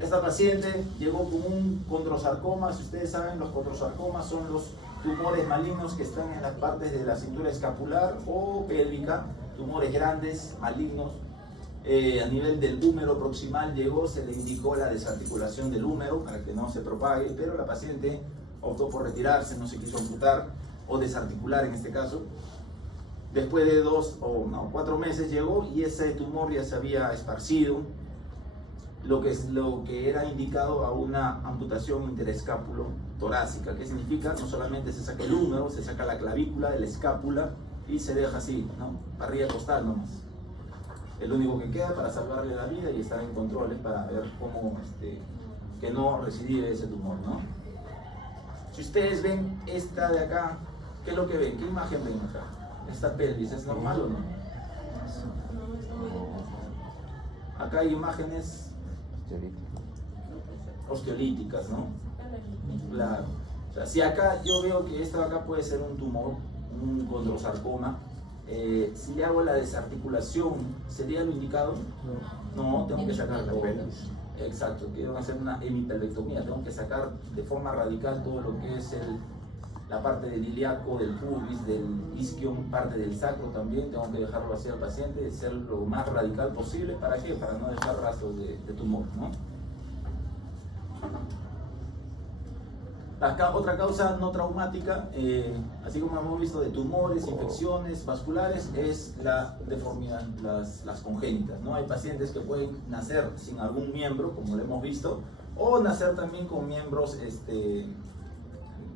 Esta paciente llegó con un condrosarcoma. Si ustedes saben, los condrosarcomas son los tumores malignos que están en las partes de la cintura escapular o pélvica, tumores grandes, malignos. A nivel del húmero proximal llegó, se le indicó la desarticulación del húmero para que no se propague, pero la paciente optó por retirarse, no se quiso amputar o desarticular en este caso. Después de 4 meses llegó y ese tumor ya se había esparcido, lo que era indicado a una amputación interescápulo torácica. ¿Qué significa? No solamente se saca el húmero, se saca la clavícula de la escápula y se deja así, ¿no? Parrilla costal nomás. El único que queda para salvarle la vida y estar en controles para ver cómo que no recidive ese tumor, ¿no? Si ustedes ven esta de acá, ¿qué es lo que ven? ¿Qué imagen ven acá? ¿Esta pelvis es normal o no? Acá hay imágenes osteolíticas, ¿no? Claro. O sea, si acá yo veo que esta de acá puede ser un tumor, un condrosarcoma, si le hago la desarticulación, ¿sería lo indicado? No, tengo que sacar todo. Exacto, quiero hacer una hemipelvectomía, tengo que sacar de forma radical todo lo que es la parte del ilíaco, del pubis, del isquion, parte del sacro también, tengo que dejarlo así al paciente, ser lo más radical posible. ¿Para qué? Para no dejar rastros de tumor, ¿no? Otra causa no traumática, así como hemos visto de tumores, infecciones vasculares, es la deformidad, las congénitas, ¿no? Hay pacientes que pueden nacer sin algún miembro, como lo hemos visto, o nacer también con miembros,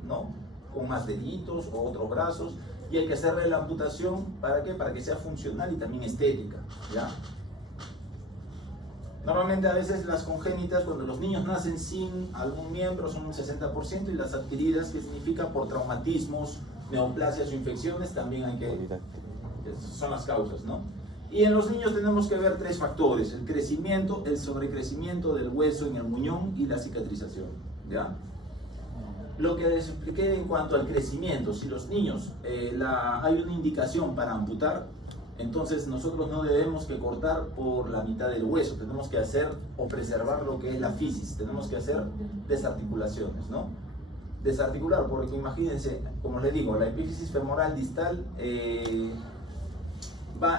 ¿no? Con más deditos o otros brazos, y hay que hacerle la amputación, ¿para qué? Para que sea funcional y también estética, ¿ya? Normalmente a veces las congénitas, cuando los niños nacen sin algún miembro, son un 60%, y las adquiridas, que significa por traumatismos, neoplasias o infecciones, también hay que, son las causas, ¿no? Y en los niños tenemos que ver 3 factores: el crecimiento, el sobrecrecimiento del hueso en el muñón y la cicatrización, ¿ya? Lo que les expliqué en cuanto al crecimiento, si los niños hay una indicación para amputar, entonces nosotros no debemos que cortar por la mitad del hueso, tenemos que hacer o preservar lo que es la fisis, tenemos que hacer desarticulaciones, ¿no? Desarticular, porque imagínense, como les digo, la epífisis femoral distal,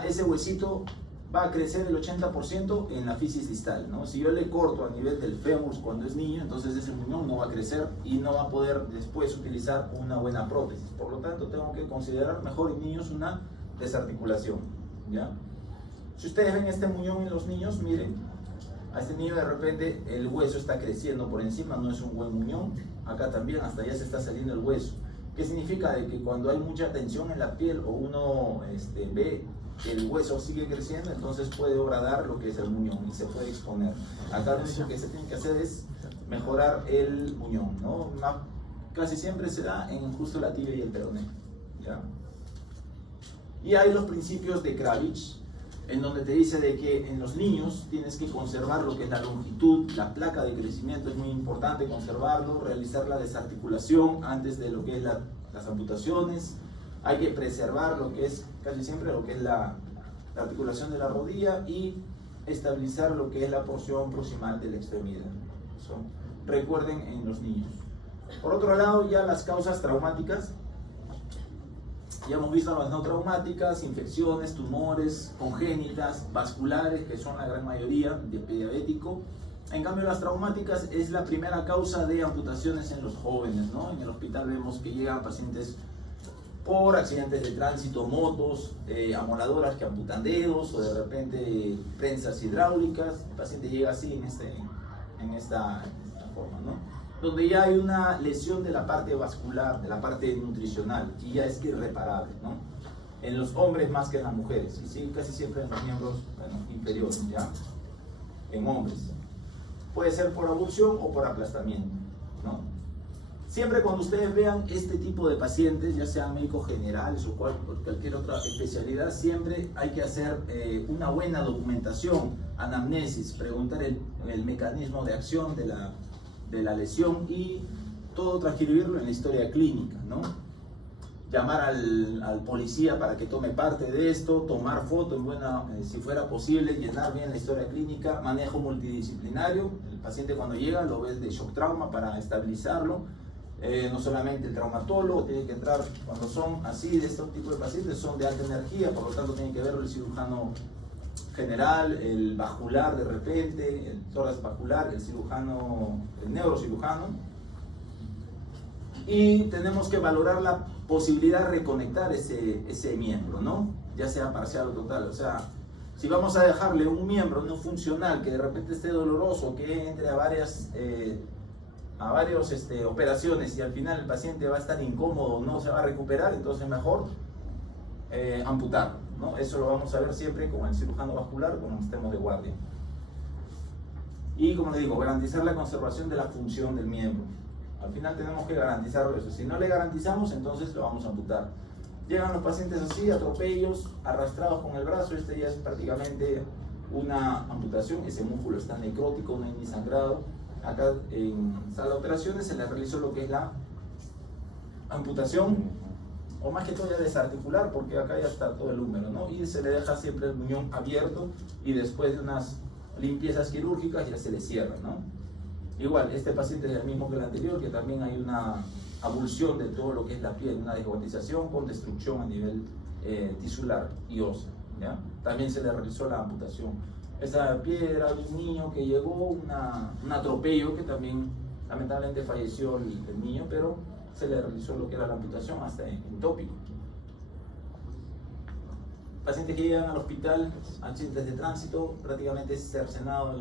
ese huesito va a crecer el 80% en la fisis distal, ¿no? Si yo le corto a nivel del fémur cuando es niño, entonces ese muñón no va a crecer y no va a poder después utilizar una buena prótesis. Por lo tanto, tengo que considerar mejor en niños una desarticulación, ¿ya? Si ustedes ven este muñón en los niños, miren, a este niño de repente el hueso está creciendo por encima, no es un buen muñón. Acá también hasta ya se está saliendo el hueso. ¿Qué significa? De que cuando hay mucha tensión en la piel o uno ve que el hueso sigue creciendo, entonces puede horadar lo que es el muñón y se puede exponer. Acá lo único que se tiene que hacer es mejorar el muñón, ¿no? Casi siempre se da en justo la tibia y el peroné, ¿ya? Y hay los principios de Kravitz. en donde te dice de que en los niños tienes que conservar lo que es la longitud, la placa de crecimiento es muy importante conservarlo, realizar la desarticulación antes de lo que es las amputaciones, hay que preservar lo que es casi siempre lo que es la articulación de la rodilla y estabilizar lo que es la porción proximal de la extremidad. Eso, recuerden en los niños. Por otro lado, ya las causas traumáticas. Ya hemos visto las no traumáticas, infecciones, tumores, congénitas, vasculares, que son la gran mayoría de pie diabético. En cambio, las traumáticas es la primera causa de amputaciones en los jóvenes, ¿no? En el hospital vemos que llegan pacientes por accidentes de tránsito, motos, amoladoras que amputan dedos o de repente prensas hidráulicas. El paciente llega así en esta forma, ¿no? Donde ya hay una lesión de la parte vascular, de la parte nutricional, y ya es irreparable, ¿no? En los hombres más que en las mujeres, y sí, casi siempre en los miembros inferiores, ¿ya? En hombres. Puede ser por abulsión o por aplastamiento, ¿no? Siempre cuando ustedes vean este tipo de pacientes, ya sean médicos generales o cualquier otra especialidad, siempre hay que hacer una buena documentación, anamnesis, preguntar el mecanismo de acción de la lesión y todo transcribirlo en la historia clínica, ¿no? Llamar al policía para que tome parte de esto, tomar foto si fuera posible, llenar bien la historia clínica, manejo multidisciplinario. El paciente cuando llega lo ves de shock trauma para estabilizarlo. No solamente el traumatólogo tiene que entrar, cuando son así de estos tipos de pacientes son de alta energía, por lo tanto tiene que verlo el cirujano general, el vascular de repente, el tórax vascular, el neurocirujano, y tenemos que valorar la posibilidad de reconectar ese miembro, ¿no? Ya sea parcial o total. O sea, si vamos a dejarle un miembro no funcional que de repente esté doloroso, que entre a varias operaciones y al final el paciente va a estar incómodo, no se va a recuperar, entonces mejor amputarlo, ¿no? Eso lo vamos a ver siempre con el cirujano vascular cuando estemos de guardia. Y como les digo, garantizar la conservación de la función del miembro. Al final tenemos que garantizarlo eso. Si no le garantizamos, entonces lo vamos a amputar. Llegan los pacientes así, atropellos, arrastrados con el brazo. Este ya es prácticamente una amputación. Ese músculo está necrótico, no hay ni sangrado. Acá en sala de operaciones se le realizó lo que es la amputación, o más que todo ya desarticular, porque acá ya está todo el húmero, ¿no? Y se le deja siempre el muñón abierto y después de unas limpiezas quirúrgicas ya se le cierra, ¿no? Igual, este paciente es el mismo que el anterior, que también hay una abulsión de todo lo que es la piel, una desguatización con destrucción a nivel tisular y óseo, ¿ya? También se le realizó la amputación. Esa piedra de un niño que llegó, un atropello que también lamentablemente falleció el niño, pero se le realizó lo que era la amputación hasta en tópico. Pacientes que llegan al hospital, accidentes de tránsito, prácticamente cercenado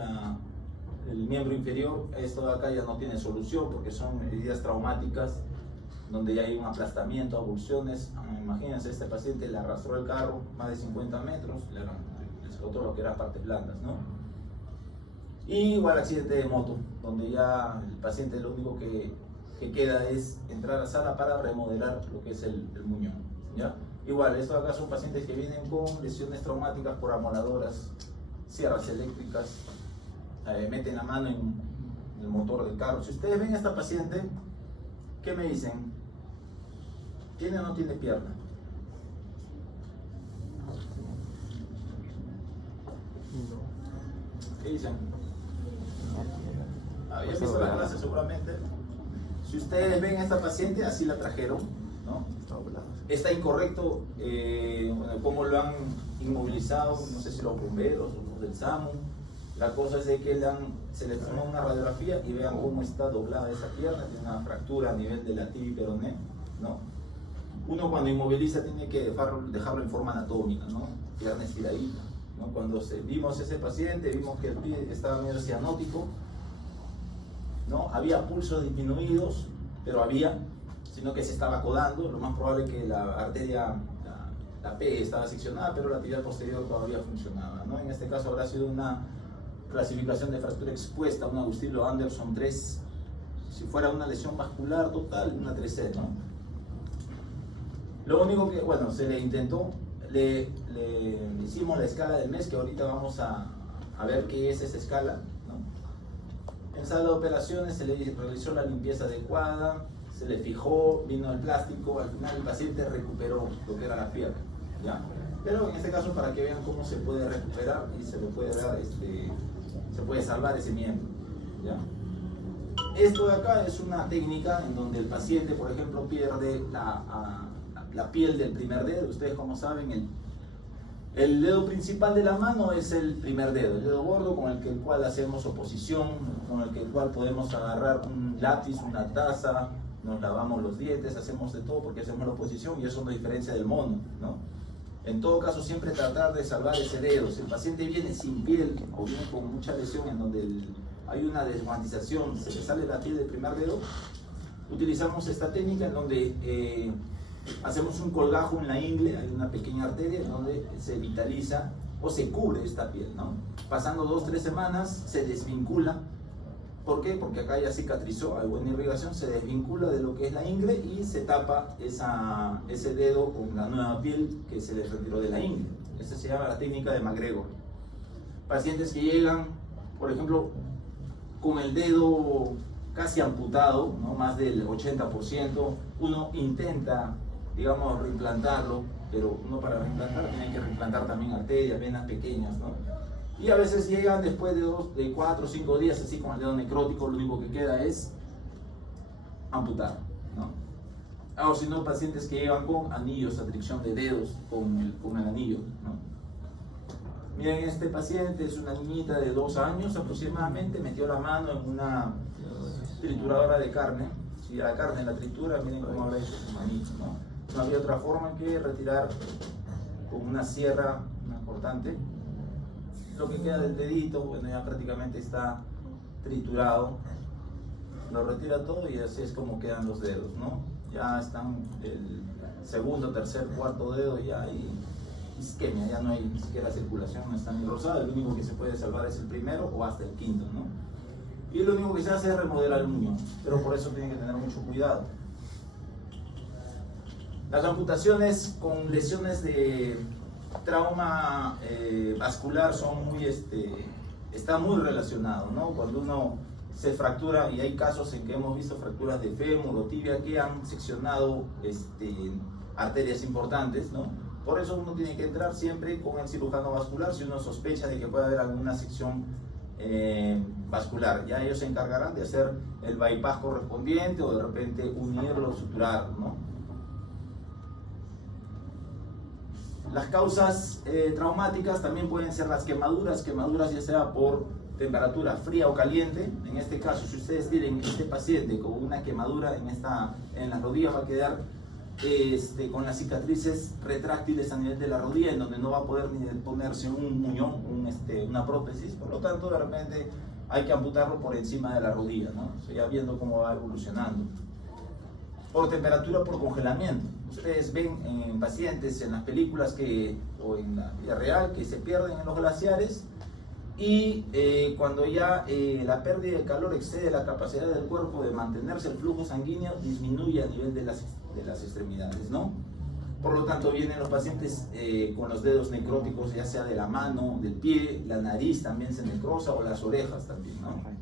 el miembro inferior. Esto de acá ya no tiene solución porque son heridas traumáticas donde ya hay un aplastamiento, abulsiones. Imagínense, este paciente le arrastró el carro más de 50 metros, le explotó lo que eran partes blandas, ¿no? Y igual accidente de moto, donde ya el paciente lo único que queda es entrar a la sala para remodelar lo que es el muñón, ¿ya? Igual, estos acá son pacientes que vienen con lesiones traumáticas por amoladoras, sierras eléctricas, meten la mano en el motor del carro. Si ustedes ven a esta paciente, ¿qué me dicen? ¿Tiene o no tiene pierna? ¿Qué dicen? Había visto la clase seguramente. Si ustedes ven a esta paciente, así la trajeron, ¿no? Está incorrecto cómo lo han inmovilizado, no sé si los bomberos o los del SAMU. La cosa es de que se le tomó una radiografía y vean cómo está doblada esa pierna, tiene una fractura a nivel de la tibia y peroné, ¿no? Uno cuando inmoviliza tiene que dejarlo en forma anatómica, ¿no? Pierna estiradita, ¿no? Cuando vimos ese paciente, vimos que el pie estaba medio cianótico, ¿no? Había pulsos disminuidos, pero sino que se estaba acodando. Lo más probable que la arteria, la P estaba seccionada, pero la tibia posterior todavía funcionaba, ¿no? En este caso habrá sido una clasificación de fractura expuesta, un Agustilo Anderson 3. Si fuera una lesión vascular total, una 3C, ¿no? Lo único que, bueno, se le intentó le hicimos la escala del mes, que ahorita vamos a ver qué es esa escala, ¿no? En sala de operaciones se le realizó la limpieza adecuada, se le fijó, vino el plástico, al final el paciente recuperó lo que era la pierna, ¿ya? Pero en este caso, para que vean cómo se puede recuperar y se le puede dar, se puede salvar ese miembro, ¿ya? Esto de acá es una técnica en donde el paciente, por ejemplo, pierde la piel del primer dedo. Ustedes, como saben, el dedo principal de la mano es el primer dedo, el dedo gordo con el cual hacemos oposición, con el cual podemos agarrar un lápiz, una taza, nos lavamos los dientes, hacemos de todo porque hacemos la oposición, y eso nos diferencia del mono, ¿no? En todo caso, siempre tratar de salvar ese dedo. Si el paciente viene sin piel o viene con mucha lesión en donde hay una desguantización, se le sale la piel del primer dedo, utilizamos esta técnica en donde hacemos un colgajo en la ingle, hay una pequeña arteria en donde se vitaliza o se cubre esta piel, ¿no? Pasando 2-3 semanas se desvincula. ¿Por qué? Porque acá ya cicatrizó, hay buena irrigación, se desvincula de lo que es la ingle y se tapa ese dedo con la nueva piel que se le retiró de la ingle. Esta se llama la técnica de McGregor. Pacientes que llegan, por ejemplo, con el dedo casi amputado, ¿no? Más del 80%, uno intenta, digamos, reimplantarlo, pero uno para reimplantar tiene que reimplantar también arterias, venas pequeñas, ¿no? Y a veces llegan después de 4 o 5 días así con el dedo necrótico, lo único que queda es amputar, ¿no? O si no, pacientes que llegan con anillos, atricción de dedos con el anillo, ¿no? Miren, este paciente es una niñita de 2 años aproximadamente, metió la mano en una trituradora de carne. Si la carne la tritura, miren cómo habrá hecho su manito, ¿no? No había otra forma que retirar con una sierra, una cortante, lo que queda del dedito. Bueno, ya prácticamente está triturado, lo retira todo y así es como quedan los dedos, ¿no? Ya están el segundo, tercer, cuarto dedo, ya hay isquemia, ya no hay ni siquiera circulación, no está ni rosado. El único que se puede salvar es el primero o hasta el quinto, ¿no? Y lo único que se hace es remodelar el muñón, pero por eso tienen que tener mucho cuidado. Las amputaciones con lesiones de trauma vascular son está muy relacionado, ¿no? Cuando uno se fractura, y hay casos en que hemos visto fracturas de fémur o tibia que han seccionado arterias importantes, ¿no? Por eso uno tiene que entrar siempre con el cirujano vascular si uno sospecha de que puede haber alguna sección vascular. Ya ellos se encargarán de hacer el bypass correspondiente o de repente unirlo, suturarlo, ¿no? Las causas traumáticas también pueden ser las quemaduras ya sea por temperatura fría o caliente. En este caso, si ustedes tienen este paciente con una quemadura en las rodillas, va a quedar con las cicatrices retráctiles a nivel de la rodilla, en donde no va a poder ni ponerse un muñón, una prótesis. Por lo tanto, de repente hay que amputarlo por encima de la rodilla, ¿no? O sea, ya viendo cómo va evolucionando. Por temperatura, por congelamiento. Ustedes ven en pacientes en las películas o en la vida real que se pierden en los glaciares, y cuando ya la pérdida de calor excede la capacidad del cuerpo de mantenerse, el flujo sanguíneo disminuye a nivel de las extremidades, ¿no? Por lo tanto, vienen los pacientes con los dedos necróticos, ya sea de la mano, del pie, la nariz también se necrosa, o las orejas también, ¿no?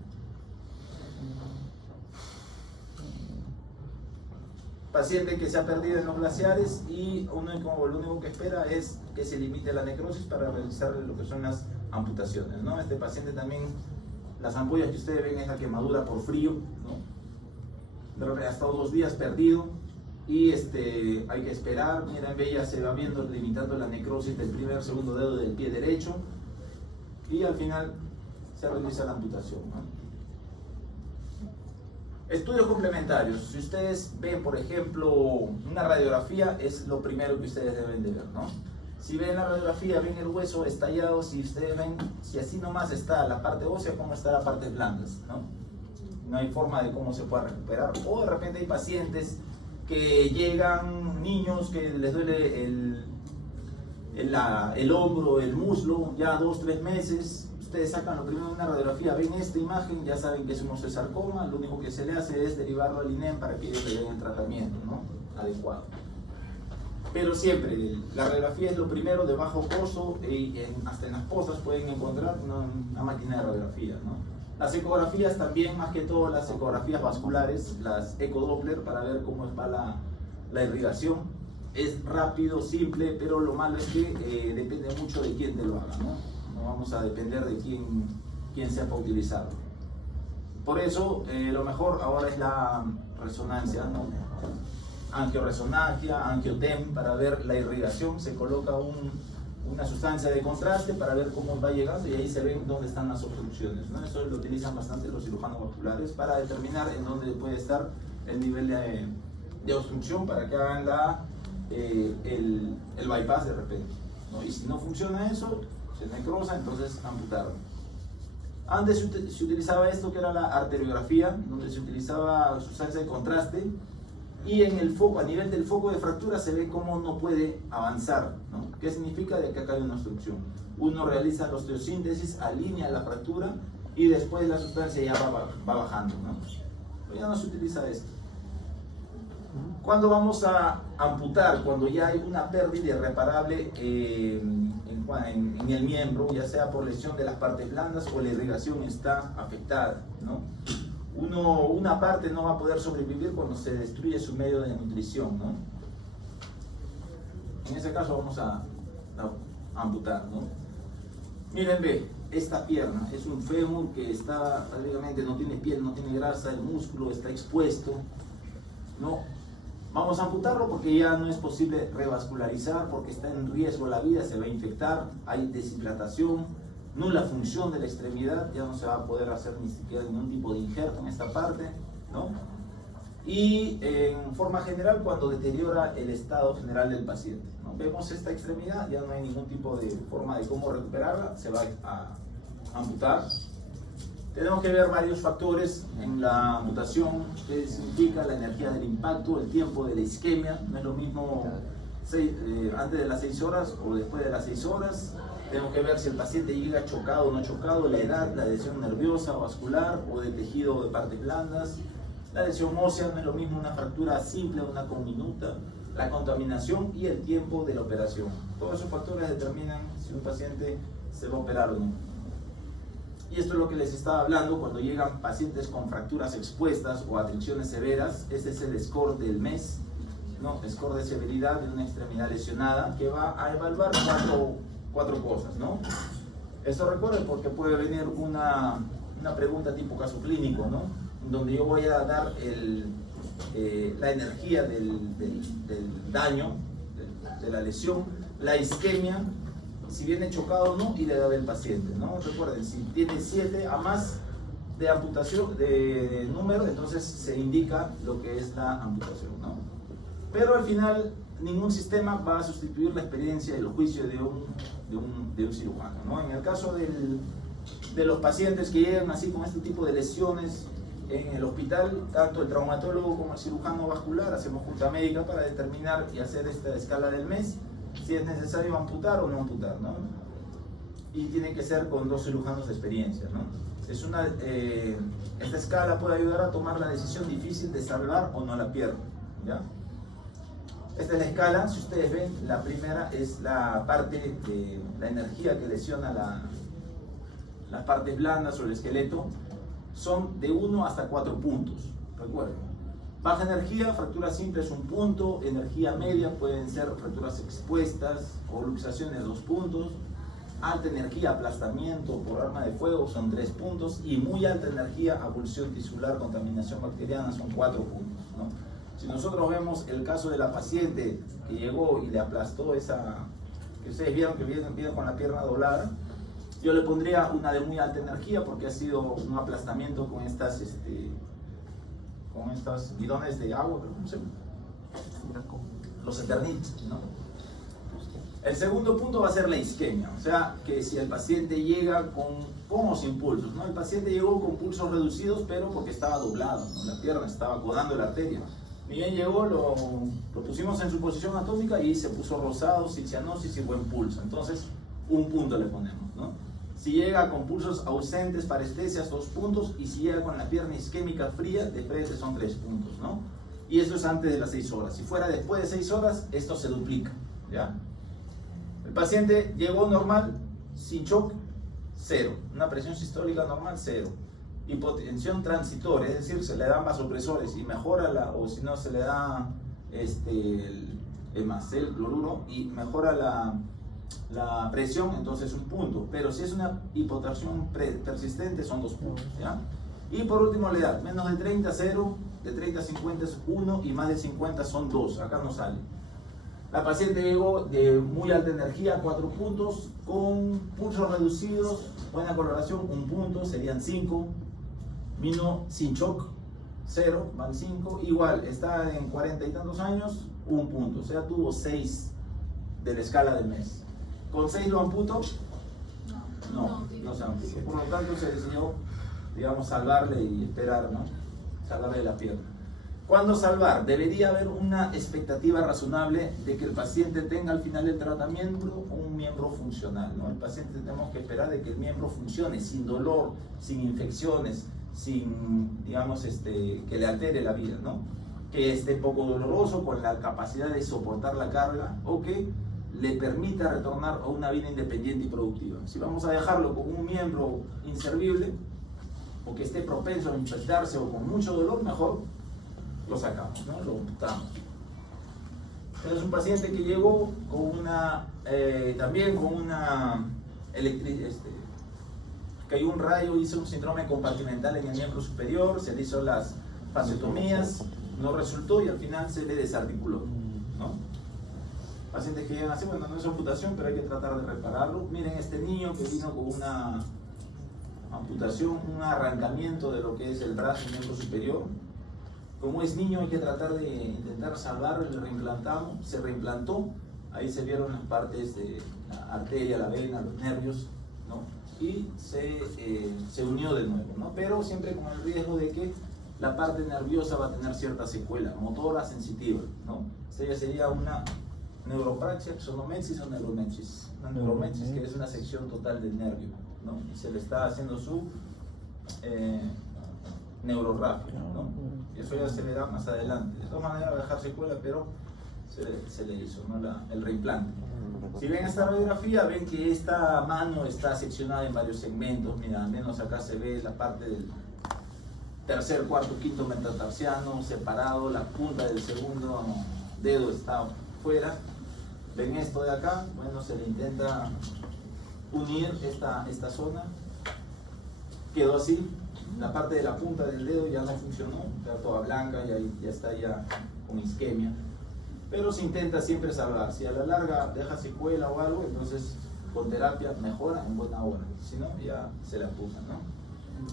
Paciente que se ha perdido en los glaciares y lo único que espera es que se limite la necrosis para realizar lo que son las amputaciones, ¿no? Este paciente también, las ampollas que ustedes ven es la quemadura por frío, ¿no? Ha estado 2 días perdido y hay que esperar. Miren, ya se va viendo, limitando la necrosis del primer, segundo dedo del pie derecho, y al final se realiza la amputación, ¿no? Estudios complementarios. Si ustedes ven, por ejemplo, una radiografía, es lo primero que ustedes deben de ver, ¿no? Si ven la radiografía, ven el hueso estallado, si ustedes ven, si así nomás está la parte ósea, cómo está la parte blandas, ¿no? No hay forma de cómo se pueda recuperar. O de repente hay pacientes que llegan, niños que les duele el hombro, el muslo, ya 2 o 3 meses. Ustedes sacan lo primero de una radiografía, ven esta imagen, ya saben que es un osteosarcoma. Lo único que se le hace es derivarlo al INEM para que ellos le den el tratamiento, ¿no? Adecuado. Pero siempre, la radiografía es lo primero de bajo costo y hasta en las postas pueden encontrar una máquina de radiografía, ¿no? Las ecografías también, más que todo las ecografías vasculares, las ecodoppler para ver cómo va la irrigación. Es rápido, simple, pero lo malo es que depende mucho de quién te lo haga, ¿no? No vamos a depender de quién sepa utilizarlo. Por eso, lo mejor ahora es la resonancia, ¿no? Angioresonancia, angiotem, para ver la irrigación. Se coloca una sustancia de contraste para ver cómo va llegando y ahí se ven dónde están las obstrucciones, ¿no? Eso lo utilizan bastante los cirujanos vasculares para determinar en dónde puede estar el nivel de obstrucción para que hagan el bypass de repente, ¿no? Y si no funciona eso, se necrosa, entonces amputaron. Antes se utilizaba esto que era la arteriografía, donde se utilizaba sustancia de contraste y en el foco, a nivel del foco de fractura se ve cómo no puede avanzar, ¿no? ¿Qué significa? De que acá hay una obstrucción. Uno realiza la osteosíntesis, alinea la fractura y después la sustancia ya va bajando, ¿no? Pero ya no se utiliza esto. ¿Cuándo vamos a amputar? Cuando ya hay una pérdida irreparable en el miembro, ya sea por lesión de las partes blandas o la irrigación está afectada, ¿no? Una parte no va a poder sobrevivir cuando se destruye su medio de nutrición, ¿no? En ese caso vamos a amputar, ¿no? Miren, ve, esta pierna es un fémur que está prácticamente, no tiene piel, no tiene grasa, el músculo está expuesto, ¿no? Vamos a amputarlo porque ya no es posible revascularizar, porque está en riesgo la vida, se va a infectar, hay deshidratación, nula función de la extremidad, ya no se va a poder hacer ni siquiera ningún tipo de injerto en esta parte, ¿no? Y en forma general, cuando deteriora el estado general del paciente, ¿no? Vemos esta extremidad, ya no hay ningún tipo de forma de cómo recuperarla, se va a amputar. Tenemos que ver varios factores en la amputación, que significa la energía del impacto, el tiempo de la isquemia, no es lo mismo antes de las 6 horas o después de las 6 horas. Tenemos que ver si el paciente llega chocado o no chocado, la edad, la lesión nerviosa, vascular o de tejido de partes blandas. La lesión ósea no es lo mismo una fractura simple o una conminuta, la contaminación y el tiempo de la operación. Todos esos factores determinan si un paciente se va a operar o no. Y esto es lo que les estaba hablando cuando llegan pacientes con fracturas expuestas o atricciones severas. Este es el score del mes, ¿no? Score de severidad de una extremidad lesionada, que va a evaluar cuatro cosas, ¿no? Esto recuerden porque puede venir una pregunta tipo caso clínico, ¿no? Donde yo voy a dar la energía del daño, de la lesión, la isquemia, si viene chocado o no, y la edad del paciente, ¿no? Recuerden, si tiene 7 a más de amputación, de número, entonces se indica lo que es la amputación, ¿no? Pero al final, ningún sistema va a sustituir la experiencia y el juicio de un cirujano, ¿no? En el caso de los pacientes que llegan así con este tipo de lesiones en el hospital, tanto el traumatólogo como el cirujano vascular hacemos junta médica para determinar y hacer esta escala del mes, si es necesario amputar o no amputar, ¿no? Y tiene que ser con 2 cirujanos de experiencia, ¿no? Esta escala puede ayudar a tomar la decisión difícil de salvar o no la pierna, ¿ya? Esta es la escala, si ustedes ven, la primera es la parte de la energía que lesiona las partes blandas o el esqueleto, son de 1 hasta 4 puntos, recuerden. Baja energía, fractura simple es 1 punto, energía media pueden ser fracturas expuestas o luxaciones 2 puntos, alta energía, aplastamiento por arma de fuego son 3 puntos y muy alta energía, abulsión tisular, contaminación bacteriana son 4 puntos, ¿no? Si nosotros vemos el caso de la paciente que llegó y le aplastó esa, que ustedes vieron que viene con la pierna doblada, yo le pondría una de muy alta energía porque ha sido un aplastamiento con estas bidones de agua, ¿cómo se llama? Los Eternit, ¿no? El segundo punto va a ser la isquemia, o sea, que si el paciente llega con o sin pulsos, ¿no? El paciente llegó con pulsos reducidos, pero porque estaba doblado, ¿no? La pierna estaba acodando la arteria. Ni bien llegó, lo pusimos en su posición anatómica y se puso rosado, sin cianosis y buen pulso. Entonces, 1 punto le ponemos, ¿no? Si llega con pulsos ausentes, parestesias, 2 puntos, y si llega con la pierna isquémica fría, de frente son 3 puntos, ¿no? Y eso es antes de las 6 horas. Si fuera después de 6 horas, esto se duplica, ¿ya? El paciente llegó normal, sin shock, 0. Una presión sistólica normal, 0. Hipotensión transitoria, es decir, se le dan vasopresores y mejora o si no se le da el hemacel, cloruro, y mejora la presión, entonces 1 punto. Pero si es una hipotensión persistente, son 2 puntos, ¿ya? Y por último, la edad, menos de 30, 0, de 30 a 50 es 1 y más de 50 son 2, acá no sale. La paciente llegó de muy alta energía, 4 puntos, con pulsos reducidos, buena coloración, 1 punto, serían 5. Vino sin shock, 0, van 5. Igual, está en 40 y tantos años, 1 punto, o sea, tuvo 6 de la escala del mes. ¿Con 6 lo amputo? No se amputó. Por lo tanto, se decidió, digamos, salvarle y esperar, ¿no? Salvarle la pierna. ¿Cuándo salvar? Debería haber una expectativa razonable de que el paciente tenga al final del tratamiento un miembro funcional, ¿no? El paciente tenemos que esperar de que el miembro funcione sin dolor, sin infecciones, sin, digamos, que le altere la vida, ¿no? Que esté poco doloroso, con la capacidad de soportar la carga o que le permita retornar a una vida independiente y productiva. Si vamos a dejarlo con un miembro inservible o que esté propenso a infectarse o con mucho dolor, mejor lo sacamos, ¿no? Lo amputamos. Entonces, un paciente que llegó con también con una cayó un rayo, hizo un síndrome compartimental en el miembro superior, se le hizo las fasciotomías, no resultó y al final se le desarticuló, ¿no? Pacientes que llegan así, bueno, no es amputación, pero hay que tratar de repararlo. Miren este niño que vino con una amputación, un arrancamiento de lo que es el brazo y miembro superior. Como es niño hay que tratar de intentar salvarlo, le reimplantamos, se reimplantó, ahí se vieron las partes de la arteria, la vena, los nervios, ¿no? Y se unió de nuevo, ¿no? Pero siempre con el riesgo de que la parte nerviosa va a tener cierta secuela, motora sensitiva, ¿no? Esta ya sería una neuropraxia, axonomexis o neuromexis. Una neuromexis que es una sección total del nervio, ¿no? Y se le está haciendo su neurorrafia, ¿no? Y eso ya se le da más adelante. De todas maneras va a dejar secuela, pero se le hizo, ¿no? El reimplante. Si ven esta radiografía, ven que esta mano está seccionada en varios segmentos. Mira, al menos acá se ve la parte del tercer, cuarto, quinto metatarsiano separado, la punta del segundo dedo está fuera. Ven esto de acá, bueno, se le intenta unir esta zona, quedó así, la parte de la punta del dedo ya no funcionó, está toda blanca, ya está ya con isquemia, pero se intenta siempre salvar. Si a la larga deja secuela o algo, entonces con terapia mejora en buena hora, si no ya se la amputan, ¿no?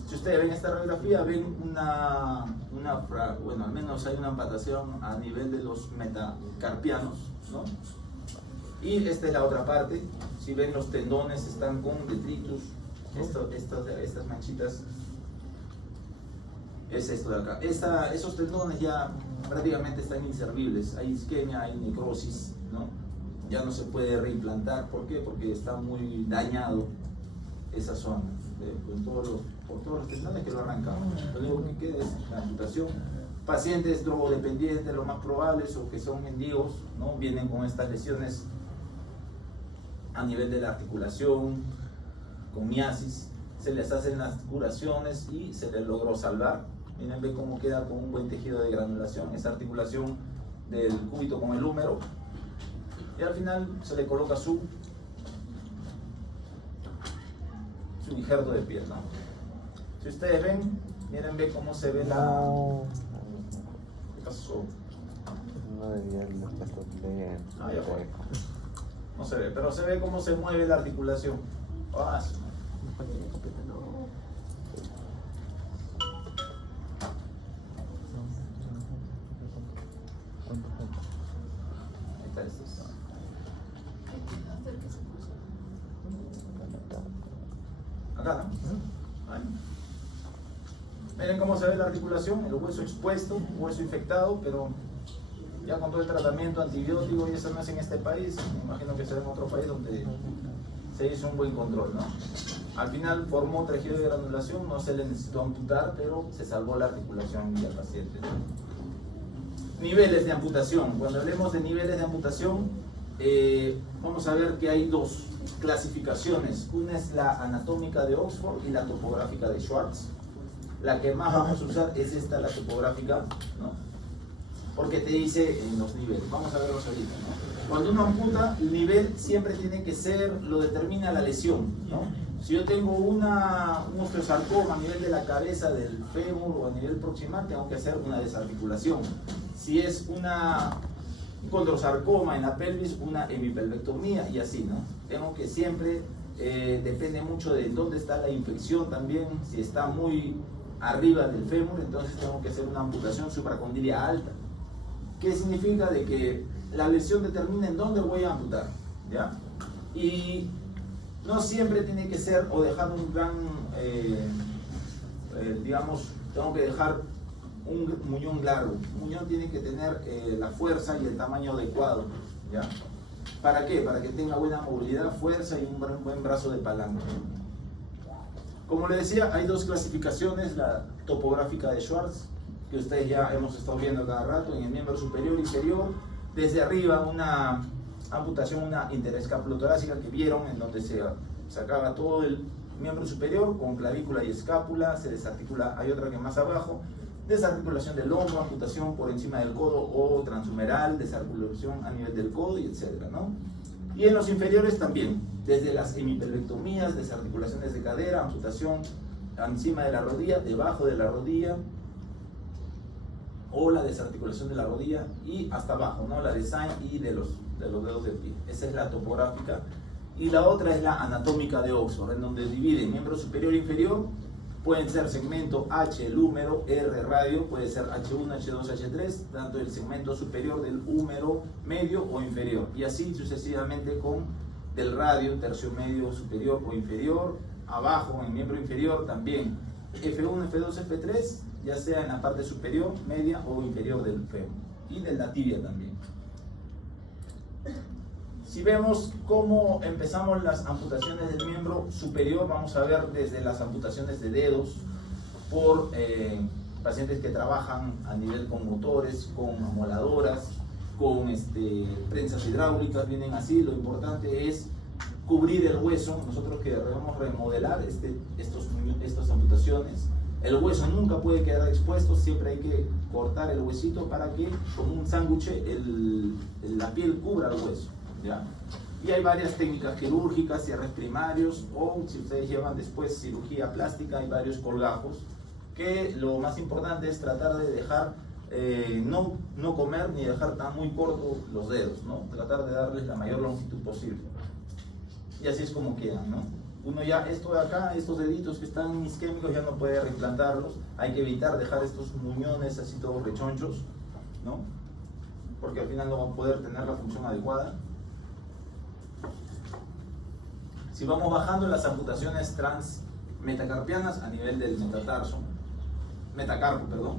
Si ustedes ven esta radiografía, ven bueno, al menos hay una amputación a nivel de los metacarpianos, ¿no? Y esta es la otra parte. Si ven, los tendones están con detritus, estas manchitas, es esto de acá. Esos tendones ya prácticamente están inservibles, hay isquemia, hay necrosis, ¿no? Ya no se puede reimplantar. ¿Por qué? Porque está muy dañado esa zona, por todos los tendones que lo arrancamos. Lo único que queda es la amputación. Pacientes drogodependientes, lo más probables, o que son mendigos, ¿no? Vienen con estas lesiones a nivel de la articulación, con miasis, se les hacen las curaciones y se les logró salvar. Miren, ven cómo queda con un buen tejido de granulación, esa articulación del cúbito con el húmero, y al final se le coloca su injerto de piel, ¿no? Si ustedes ven, miren, ven cómo se ve la... ¿Qué pasó? No debía haberlo puesto bien. Ah, ya fue. No se ve, pero se ve cómo se mueve la articulación. Ah, sí. Ahí está esto. Acá, ¿no? Ahí. Miren cómo se ve la articulación, el hueso expuesto, hueso infectado, pero ya con todo el tratamiento antibiótico, y eso no es en este país, me imagino que será en otro país donde se hizo un buen control, ¿no? Al final formó tejido de granulación, no se le necesitó amputar, pero se salvó la articulación del paciente, ¿no? Niveles de amputación. Cuando hablemos de niveles de amputación, vamos a ver que hay dos clasificaciones. Una es la anatómica de Oxford y la topográfica de Schwartz. La que más vamos a usar es esta, la topográfica, ¿no? Porque te dice en los niveles. Vamos a verlos ahorita, ¿no? Cuando uno amputa, el nivel siempre tiene que ser, lo determina la lesión, ¿no? Si yo tengo un osteosarcoma a nivel de la cabeza, del fémur o a nivel proximal, tengo que hacer una desarticulación. Si es un condrosarcoma en la pelvis, una hemipelvectomía y así, ¿no? Tengo que siempre, depende mucho de dónde está la infección también. Si está muy arriba del fémur, entonces tengo que hacer una amputación supracondilia alta. ¿Qué significa? De que la lesión determina en dónde voy a amputar, ¿ya? Y no siempre tiene que ser o dejar un gran, digamos, tengo que dejar un muñón largo. Un muñón tiene que tener la fuerza y el tamaño adecuado, ¿ya? ¿Para qué? Para que tenga buena movilidad, fuerza y un buen brazo de palanca. Como le decía, hay dos clasificaciones, la topográfica de Schwartz, que ustedes ya hemos estado viendo cada rato, en el miembro superior e inferior, desde arriba una amputación, una interescapulotorácica que vieron, en donde se sacaba todo el miembro superior con clavícula y escápula, se desarticula, hay otra que más abajo, desarticulación del hombro, amputación por encima del codo o transhumeral, desarticulación a nivel del codo y etcétera, ¿no? Y en los inferiores también, desde las hemipelvectomías, desarticulaciones de cadera, amputación encima de la rodilla, debajo de la rodilla, o la desarticulación de la rodilla y hasta abajo, ¿no? La de Sain y de los dedos del pie. Esa es la topográfica. Y la otra es la anatómica de Oxford, en donde divide miembro superior e inferior. Pueden ser segmento H, el húmero, R, radio, puede ser H1, H2, H3, tanto el segmento superior del húmero, medio o inferior. Y así sucesivamente con del radio, tercio medio, superior o inferior. Abajo, en miembro inferior, también F1, F2, F3, ya sea en la parte superior, media o inferior del fémur. Y de la tibia también. Si vemos cómo empezamos las amputaciones del miembro superior, vamos a ver desde las amputaciones de dedos por pacientes que trabajan a nivel con motores, con amoladoras, con prensas hidráulicas, vienen así. Lo importante es cubrir el hueso. Nosotros queremos remodelar estas amputaciones. El hueso nunca puede quedar expuesto, siempre hay que cortar el huesito para que, como un sándwich, la piel cubra el hueso, ¿ya? Y hay varias técnicas quirúrgicas, cierres primarios, o si ustedes llevan después cirugía plástica, hay varios colgajos, que lo más importante es tratar de dejar, no comer ni dejar tan muy cortos los dedos, ¿no? Tratar de darles la mayor longitud posible. Y así es como quedan, ¿no? Uno ya, esto de acá, estos deditos que están isquémicos ya no puede reimplantarlos. Hay que evitar dejar estos muñones así todos rechonchos, ¿no? Porque al final no va a poder tener la función adecuada. Si vamos bajando las amputaciones transmetacarpianas a nivel del metacarpo, perdón,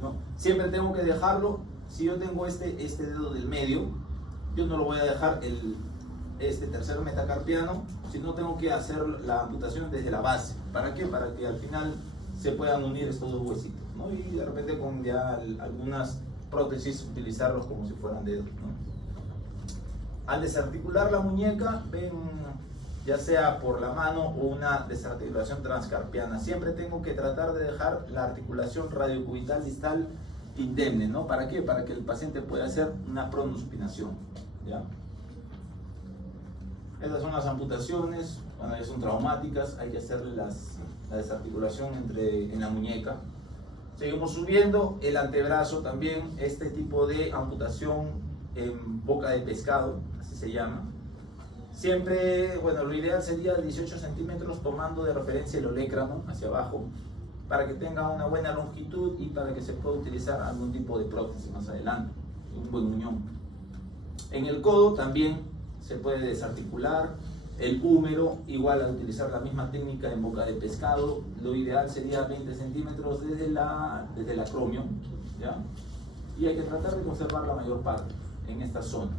¿no? Siempre tengo que dejarlo. Si yo tengo este dedo del medio, yo no lo voy a dejar este tercero metacarpiano, sino tengo que hacer la amputación desde la base. ¿Para qué? Para que al final se puedan unir estos dos huesitos, ¿no? Y de repente con ya algunas prótesis utilizarlos como si fueran dedos, ¿no? Al desarticular la muñeca, ven, ya sea por la mano o una desarticulación transcarpiana, siempre tengo que tratar de dejar la articulación radiocubital distal indemne, ¿no? ¿Para qué? Para que el paciente pueda hacer una pronospinación, ¿ya? Estas son las amputaciones, cuando ya son traumáticas, hay que hacerle la desarticulación en la muñeca. Seguimos subiendo, el antebrazo también, este tipo de amputación en boca de pescado, así se llama. Siempre, bueno, lo ideal sería 18 centímetros tomando de referencia el olecrano hacia abajo, para que tenga una buena longitud y para que se pueda utilizar algún tipo de prótesis más adelante, un buen muñón. En el codo también se puede desarticular, el húmero, igual a utilizar la misma técnica en boca de pescado. Lo ideal sería 20 centímetros desde el acromio, ¿ya? Y hay que tratar de conservar la mayor parte en esta zona.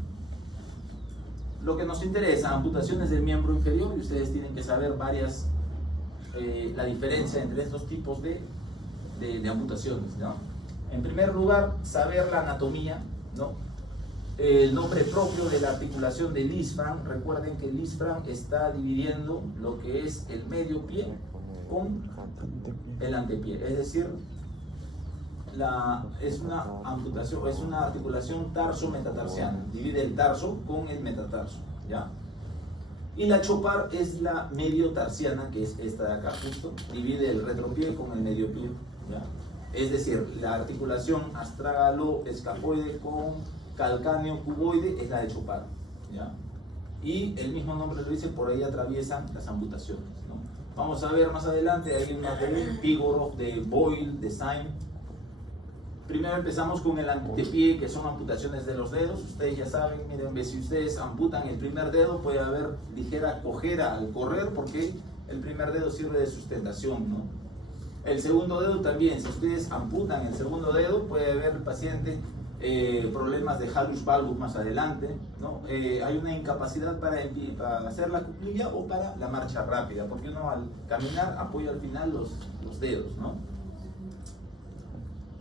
Lo que nos interesa, amputaciones del miembro inferior, y ustedes tienen que saber la diferencia entre estos tipos de amputaciones, ¿no? En primer lugar, saber la anatomía, ¿no? El nombre propio de la articulación del isfran. Recuerden que el isfran está dividiendo lo que es el medio pie con el antepié, es decir, es una amputación, es una articulación tarso-metatarsiana, divide el tarso con el metatarso, ¿ya? Y la chopar es la mediotarsiana, que es esta de acá justo, divide el retropié con el medio pie, ¿ya? Es decir, la articulación astrágalo-escafoide con calcáneo-cuboide es la de chopar, ¿ya? Y el mismo nombre lo dice, por ahí atraviesan las amputaciones, ¿no? Vamos a ver más adelante, hay una de Pigorov, de Boyle, de Sain. Primero empezamos con el antepié, que son amputaciones de los dedos. Ustedes ya saben, miren, si ustedes amputan el primer dedo, puede haber ligera cojera al correr, porque el primer dedo sirve de sustentación, ¿no? El segundo dedo también, si ustedes amputan el segundo dedo, puede haber el paciente problemas de hallux valgus más adelante, ¿no? Hay una incapacidad para hacer la cuclilla o para la marcha rápida, porque uno al caminar apoya al final los dedos, ¿no?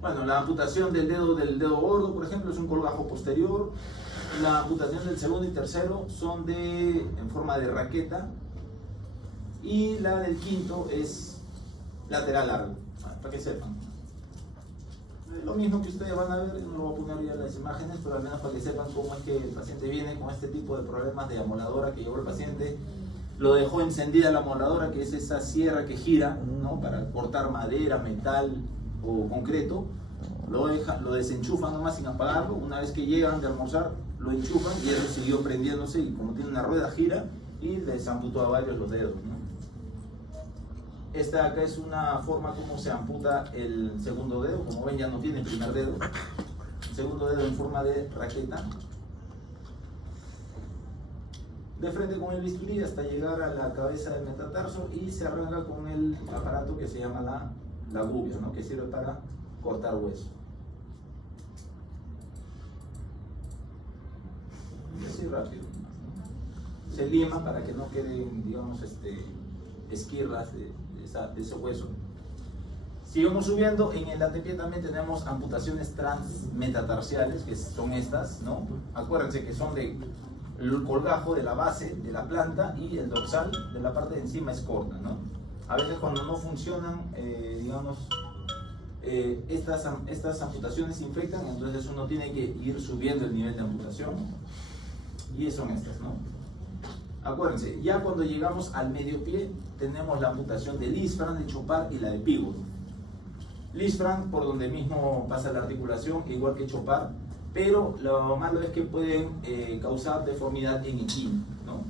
Bueno, la amputación del dedo gordo, por ejemplo, es un colgajo posterior. La amputación del segundo y tercero son en forma de raqueta. Y la del quinto es lateral largo, para que sepan. Lo mismo que ustedes van a ver, no lo voy a poner ya en las imágenes, pero al menos para que sepan cómo es que el paciente viene con este tipo de problemas de amoladora que llevó el paciente. Lo dejó encendida la amoladora, que es esa sierra que gira, ¿no? Para cortar madera, metal o concreto. Lo desenchufan nomás sin apagarlo. Una vez que llegan de almorzar, lo enchufan y eso siguió prendiéndose, y como tiene una rueda, gira y les amputó a varios los dedos, ¿no? Esta acá es una forma como se amputa el segundo dedo. Como ven, ya no tiene el primer dedo. El segundo dedo en forma de raqueta, de frente con el bisturí hasta llegar a la cabeza del metatarso, y se arranca con el aparato que se llama la gubia, ¿no? Que sirve para cortar hueso. Y así rápido, ¿no? Se lima para que no queden, digamos, esquirlas de ese hueso. Sigamos subiendo. En el antepié también tenemos amputaciones transmetatarsiales, que son estas, ¿no? Acuérdense que son el colgajo de la base de la planta, y el dorsal de la parte de encima es corta, ¿no? A veces cuando no funcionan, digamos, estas amputaciones infectan, entonces uno tiene que ir subiendo el nivel de amputación, y son estas, ¿no? Acuérdense, ya cuando llegamos al medio pie tenemos la amputación del isfran, de chopar y la de pígoro. Isfran, por donde mismo pasa la articulación, igual que chopar, pero lo malo es que pueden causar deformidad en equino, ¿no?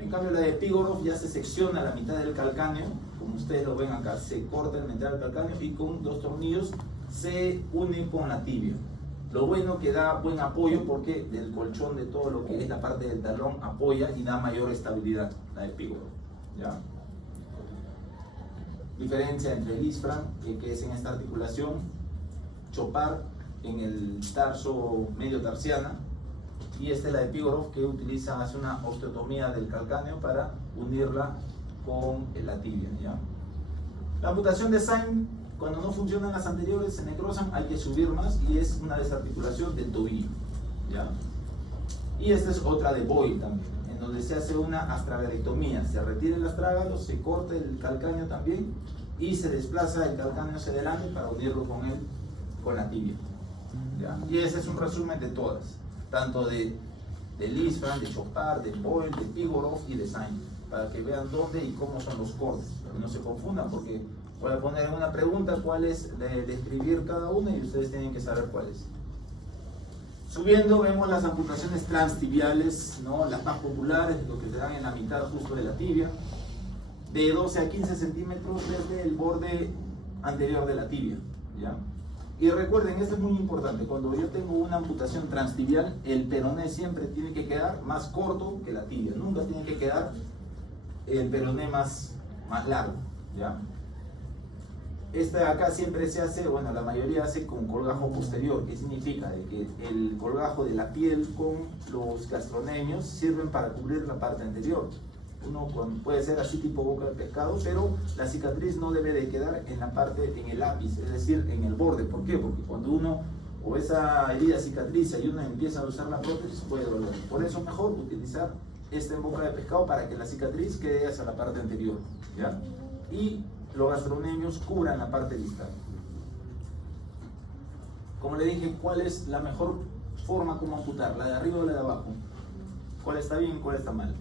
En cambio, la de Pigorov ya se secciona la mitad del calcáneo, como ustedes lo ven acá, se corta la mitad del calcáneo y con 2 tornillos se une con la tibia. Lo bueno que da buen apoyo, porque del colchón de todo lo que es la parte del talón apoya y da mayor estabilidad, la de Pigorov, ¿ya? Diferencia entre el isfran, que es en esta articulación, chopar en el tarso medio tarsiana, y esta es la de Pigorov, que hace una osteotomía del calcáneo para unirla con la tibia, ¿ya? La amputación de Sain, cuando no funcionan las anteriores, se necrosan, hay que subir más, y es una desarticulación del tobillo, ¿ya? Y esta es otra de Boyle también, en donde se hace una astragalectomía, se retira el astrágalo, se corta el calcáneo también, y se desplaza el calcáneo hacia adelante para unirlo con la tibia, ¿ya? Y ese es un resumen de todas, tanto del isfran, de chopar, de Boyle, de Pigorov y de Sain, para que vean dónde y cómo son los cortes, para que no se confundan, porque voy a poner en una pregunta cuál es, describir cada una, y ustedes tienen que saber cuál es. Subiendo vemos las amputaciones transtibiales, ¿no? Las más populares, lo que se dan en la mitad justo de la tibia, de 12 a 15 centímetros desde el borde anterior de la tibia, ¿ya? Y recuerden, esto es muy importante, cuando yo tengo una amputación transtibial, el peroné siempre tiene que quedar más corto que la tibia, nunca tiene que quedar el peroné más largo, ¿ya? Esta de acá siempre se hace, bueno, la mayoría hace con colgajo posterior, que significa de que el colgajo de la piel con los gastronemios sirven para cubrir la parte anterior. puede ser así tipo boca de pescado, pero la cicatriz no debe de quedar en la parte, en el ápice, es decir, en el borde. ¿Por qué? Porque cuando uno, o esa herida cicatriza y uno empieza a usar la prótesis, puede doler. Por eso es mejor utilizar en boca de pescado para que la cicatriz quede hacia la parte anterior, ¿ya? Y los gastrocnemios cubran la parte distal. Como le dije, ¿cuál es la mejor forma como amputar? ¿La de arriba o la de abajo? ¿Cuál está bien y cuál está mal?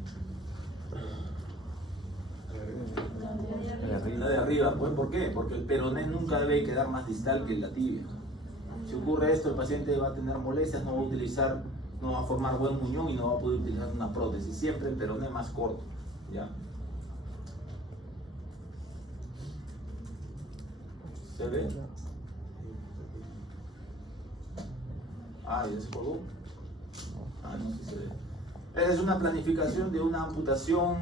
La de arriba. Pues, ¿por qué? Porque el peroné nunca debe quedar más distal que la tibia. Si ocurre esto, el paciente va a tener molestias, no va a formar buen muñón y no va a poder utilizar una prótesis. Siempre el peroné más corto, ¿ya? ¿Se ve? Ah, ¿ya se colgó? Ah, no, sí se ve. Esa es una planificación de una amputación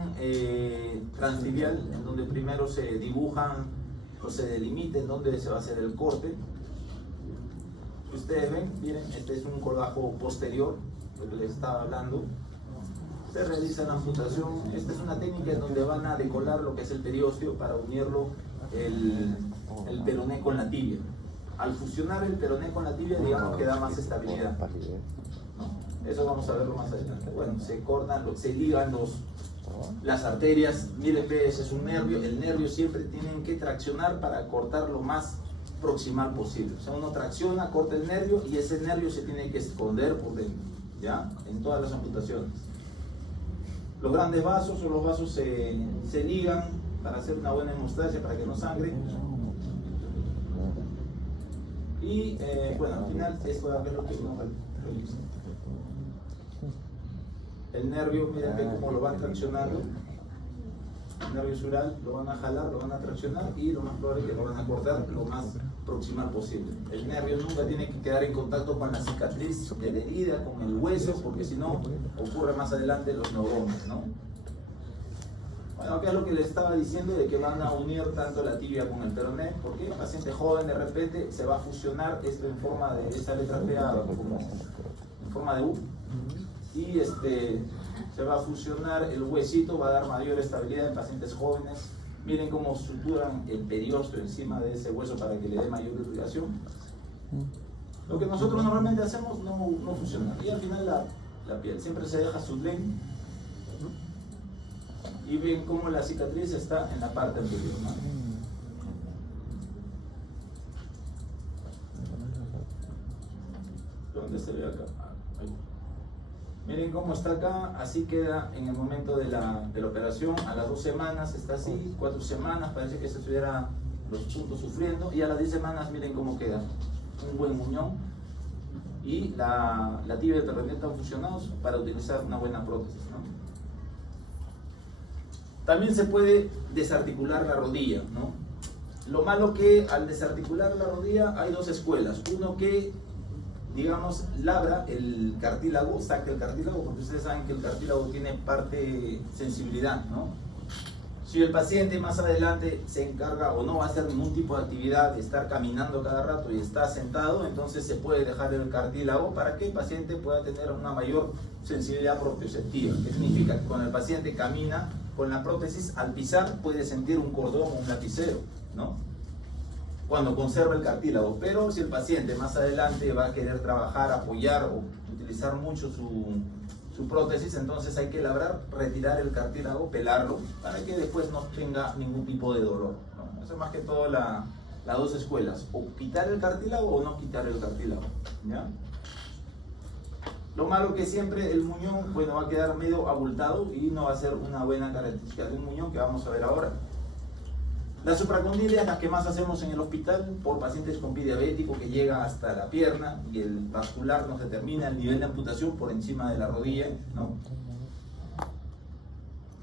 transtibial, en donde primero se dibujan o se delimita en dónde se va a hacer el corte. Si ustedes ven, miren, este es un colgajo posterior, lo que les estaba hablando. Se realiza la amputación. Esta es una técnica en donde van a decolar lo que es el periósteo para unirlo el peroné con la tibia. Al fusionar el peroné con la tibia, digamos que da más estabilidad. ¿No? Eso vamos a verlo más adelante. Bueno, se cortan, se ligan las arterias. Miren, ese es un nervio. El nervio siempre tienen que traccionar para cortar lo más proximal posible. O sea, uno tracciona, corta el nervio y ese nervio se tiene que esconder por dentro, ¿ya? En todas las amputaciones. Los grandes vasos o los vasos se ligan para hacer una buena hemostasia, para que no sangre. Y bueno, al final esto va a ver lo que uno realiza. El nervio, miren cómo lo van traccionando. El nervio sural lo van a jalar, lo van a traccionar y lo más probable es que lo van a cortar lo más proximal posible. El nervio nunca tiene que quedar en contacto con la cicatriz de la herida, con el hueso, porque si no ocurre más adelante los neuromas, ¿no? Bueno, acá es lo que les estaba diciendo de que van a unir tanto la tibia con el peroné, porque el paciente joven de repente se va a fusionar esto en forma de esa letra P como en forma de U y se va a fusionar el huesito, va a dar mayor estabilidad en pacientes jóvenes. Miren cómo suturan el periósteo encima de ese hueso para que le dé mayor irrigación. Lo que nosotros normalmente hacemos no funciona. Y al final la piel siempre se deja su tren. Y ven cómo la cicatriz está en la parte anterior, ¿no? ¿Dónde se ve acá? Ahí. Miren cómo está acá, así queda en el momento de la operación. A las 2 semanas está así, 4 semanas, parece que se estuviera los puntos sufriendo. Y a las 10 semanas miren cómo queda, un buen muñón. Y la tibia y el peroné están fusionados para utilizar una buena prótesis, ¿no? También se puede desarticular la rodilla, ¿no? Lo malo que al desarticular la rodilla hay dos escuelas. Uno que, digamos, labra el cartílago, saca el cartílago, porque ustedes saben que el cartílago tiene parte sensibilidad, ¿no? Si el paciente más adelante se encarga o no va a hacer ningún tipo de actividad, de estar caminando cada rato y está sentado, entonces se puede dejar el cartílago para que el paciente pueda tener una mayor sensibilidad propioceptiva. ¿Qué significa? Que cuando el paciente camina con la prótesis, al pisar puede sentir un cordón o un lapicero, ¿no? Cuando conserva el cartílago. Pero si el paciente más adelante va a querer trabajar, apoyar o utilizar mucho su prótesis, entonces hay que labrar, retirar el cartílago, pelarlo, para que después no tenga ningún tipo de dolor, ¿no? Eso es más que todo las dos escuelas, o quitar el cartílago o no quitar el cartílago, ¿ya? Lo malo que siempre el muñón, bueno, va a quedar medio abultado y no va a ser una buena característica de un muñón, que vamos a ver ahora. Las supracondylias, las que más hacemos en el hospital por pacientes con pie diabético que llega hasta la pierna y el vascular nos determina el nivel de amputación por encima de la rodilla, ¿no?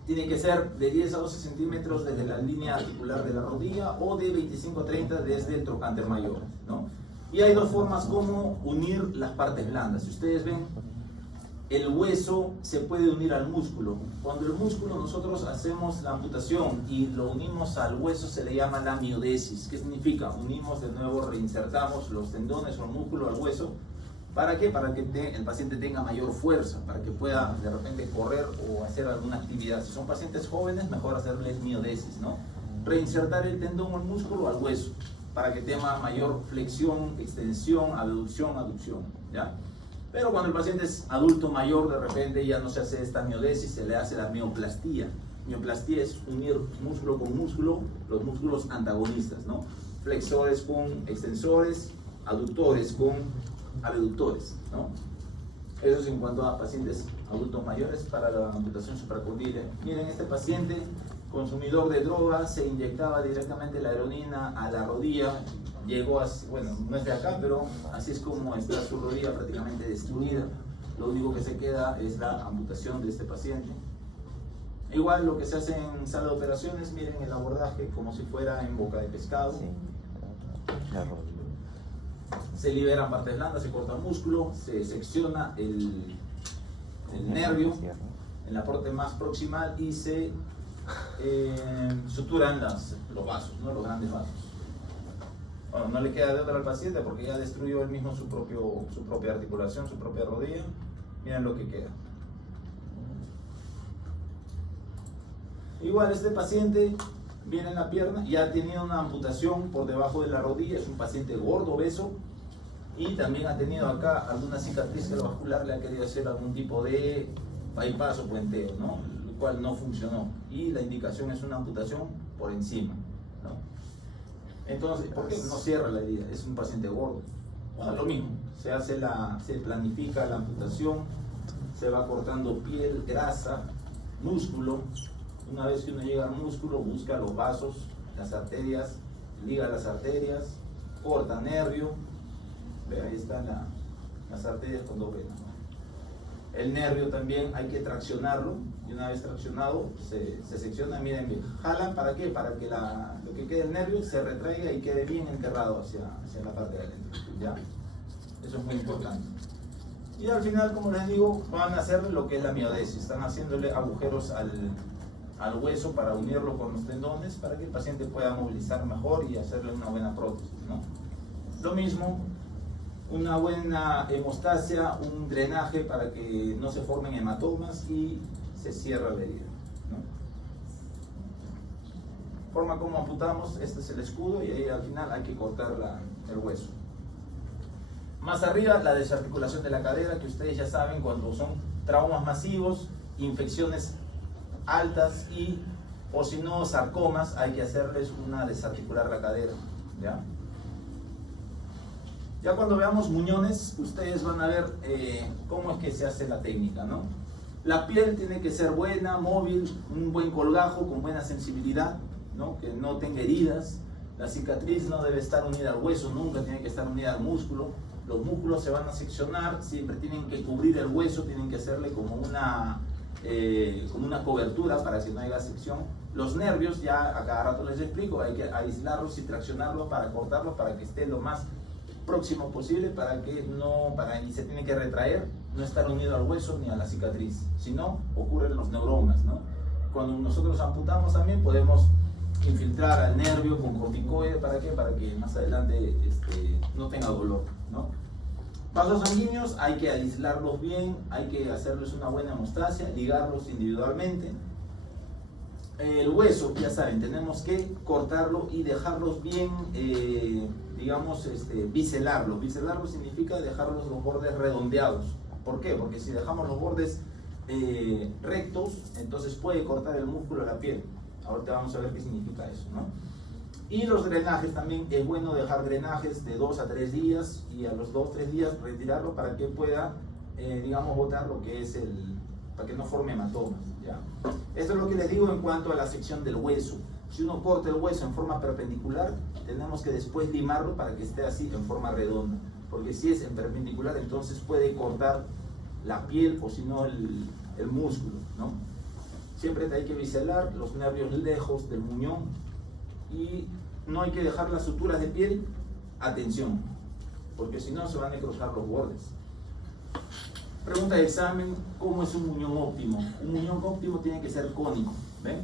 Tiene que ser de 10 a 12 centímetros desde la línea articular de la rodilla o de 25 a 30 desde el trocánter mayor, ¿no? Y hay dos formas como unir las partes blandas. Si ustedes ven, el hueso se puede unir al músculo. Cuando el músculo nosotros hacemos la amputación y lo unimos al hueso, se le llama la miodesis. ¿Qué significa? Unimos de nuevo, reinsertamos los tendones o el músculo al hueso ¿Para qué? Para que el paciente tenga mayor fuerza, para que pueda de repente correr o hacer alguna actividad. Si son pacientes jóvenes, mejor hacerles miodesis, ¿no? Reinsertar el tendón al músculo o al hueso, para que tenga mayor flexión, extensión, abducción, aducción, ¿ya? Pero cuando el paciente es adulto mayor, de repente ya no se hace esta miodesis, se le hace la mioplastía. Mioplastía es unir músculo con músculo, los músculos antagonistas, ¿no? Flexores con extensores, aductores con abductores, ¿no? Eso es en cuanto a pacientes adultos mayores para la amputación supracondyle. Miren, este paciente, consumidor de drogas, se inyectaba directamente la heroína a la rodilla, llegó así, bueno, no es de acá, pero así es como está su rodilla prácticamente destruida. Lo único que se queda es la amputación de este paciente. Igual lo que se hace en sala de operaciones, miren el abordaje como si fuera en boca de pescado. Sí, la rodilla. Se liberan partes blandas, se corta músculo, se secciona el nervio en la parte más proximal y se suturan los vasos, ¿no? Los grandes vasos. Bueno, no le queda de otra al paciente porque ya destruyó él mismo su propia articulación, su propia rodilla. Miren lo que queda. Igual este paciente viene en la pierna y ha tenido una amputación por debajo de la rodilla, es un paciente gordo, obeso, y también ha tenido acá alguna cicatriz cerebrovascular, le ha querido hacer algún tipo de bypass o puenteo, ¿no? Lo cual no funcionó, y la indicación es una amputación por encima, ¿no? Entonces, ¿por qué no cierra la herida? Es un paciente gordo. Bueno, lo mismo, se planifica la amputación, se va cortando piel, grasa, músculo. Una vez que uno llega al músculo, busca los vasos, las arterias, liga las arterias, corta nervio. Ve, ahí están las arterias con dos venas, ¿no? El nervio también hay que traccionarlo, y una vez traccionado se secciona. Miren bien, jalan, ¿para qué? Para que lo que quede el nervio se retraiga y quede bien enterrado hacia la parte de adentro, ¿ya? Eso es muy importante. Y al final, como les digo, van a hacer lo que es la miodesis, están haciéndole agujeros al hueso para unirlo con los tendones, para que el paciente pueda movilizar mejor y hacerle una buena prótesis, ¿no? Lo mismo, una buena hemostasia, un drenaje para que no se formen hematomas y se cierra la herida, ¿no? Forma como amputamos, este es el escudo y ahí al final hay que cortar el hueso. Más arriba, la desarticulación de la cadera, que ustedes ya saben, cuando son traumas masivos, infecciones altas o si no sarcomas, hay que hacerles una desarticular la cadera, ¿ya? Ya cuando veamos muñones, ustedes van a ver cómo es que se hace la técnica, ¿no? La piel tiene que ser buena, móvil, un buen colgajo con buena sensibilidad, ¿no? Que no tenga heridas. La cicatriz no debe estar unida al hueso, nunca tiene que estar unida al músculo. Los músculos se van a seccionar, siempre tienen que cubrir el hueso, tienen que hacerle como una cobertura para que no haya sección. Los nervios, ya a cada rato les explico, hay que aislarlos y traccionarlos para cortarlos, para que esté lo más próximo posible, y se tiene que retraer, no estar unido al hueso ni a la cicatriz, si no ocurren los neuromas, ¿no? Cuando nosotros amputamos también podemos infiltrar al nervio con corticoide, ¿para qué? Para que más adelante no tenga dolor, ¿no? Vasos sanguíneos hay que aislarlos bien, hay que hacerles una buena hemostasia, ligarlos individualmente. El hueso, ya saben, tenemos que cortarlo y dejarlos bien, biselarlo. Biselarlo significa dejarlos los bordes redondeados. ¿Por qué? Porque si dejamos los bordes rectos, entonces puede cortar el músculo de la piel. Ahorita vamos a ver qué significa eso, ¿no? Y los drenajes también, es bueno dejar drenajes de 2 a 3 días y a los 2 o 3 días retirarlo para que pueda, botar lo que es para que no forme hematomas, ¿ya? Esto es lo que les digo en cuanto a la sección del hueso. Si uno corta el hueso en forma perpendicular, tenemos que después limarlo para que esté así en forma redonda, porque si es en perpendicular, entonces puede cortar la piel o si no el músculo, ¿no? Siempre hay que biselar los nervios lejos del muñón y no hay que dejar las suturas de piel a tensión, porque si no se van a necrosar los bordes. Pregunta de examen: ¿cómo es un muñón óptimo? Un muñón óptimo tiene que ser cónico, ¿ven?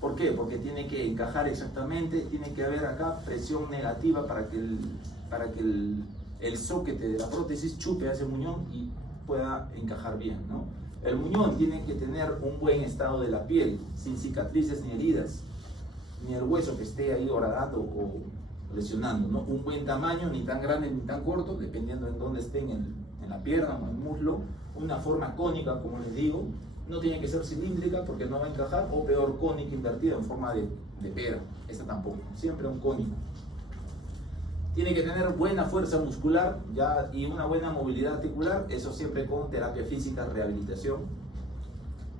¿Por qué? Porque tiene que encajar exactamente, tiene que haber acá presión negativa para que el el zóquete de la prótesis chupe a ese muñón y pueda encajar bien, ¿no? El muñón tiene que tener un buen estado de la piel, sin cicatrices ni heridas, ni el hueso que esté ahí horadando o lesionando, ¿no? Un buen tamaño, ni tan grande ni tan corto, dependiendo en dónde estén en la pierna o en el muslo. Una forma cónica, como les digo, no tiene que ser cilíndrica porque no va a encajar, o peor, cónica invertida en forma de pera, esta tampoco, siempre un cónico. Tiene que tener buena fuerza muscular ya, y una buena movilidad articular, eso siempre con terapia física, rehabilitación.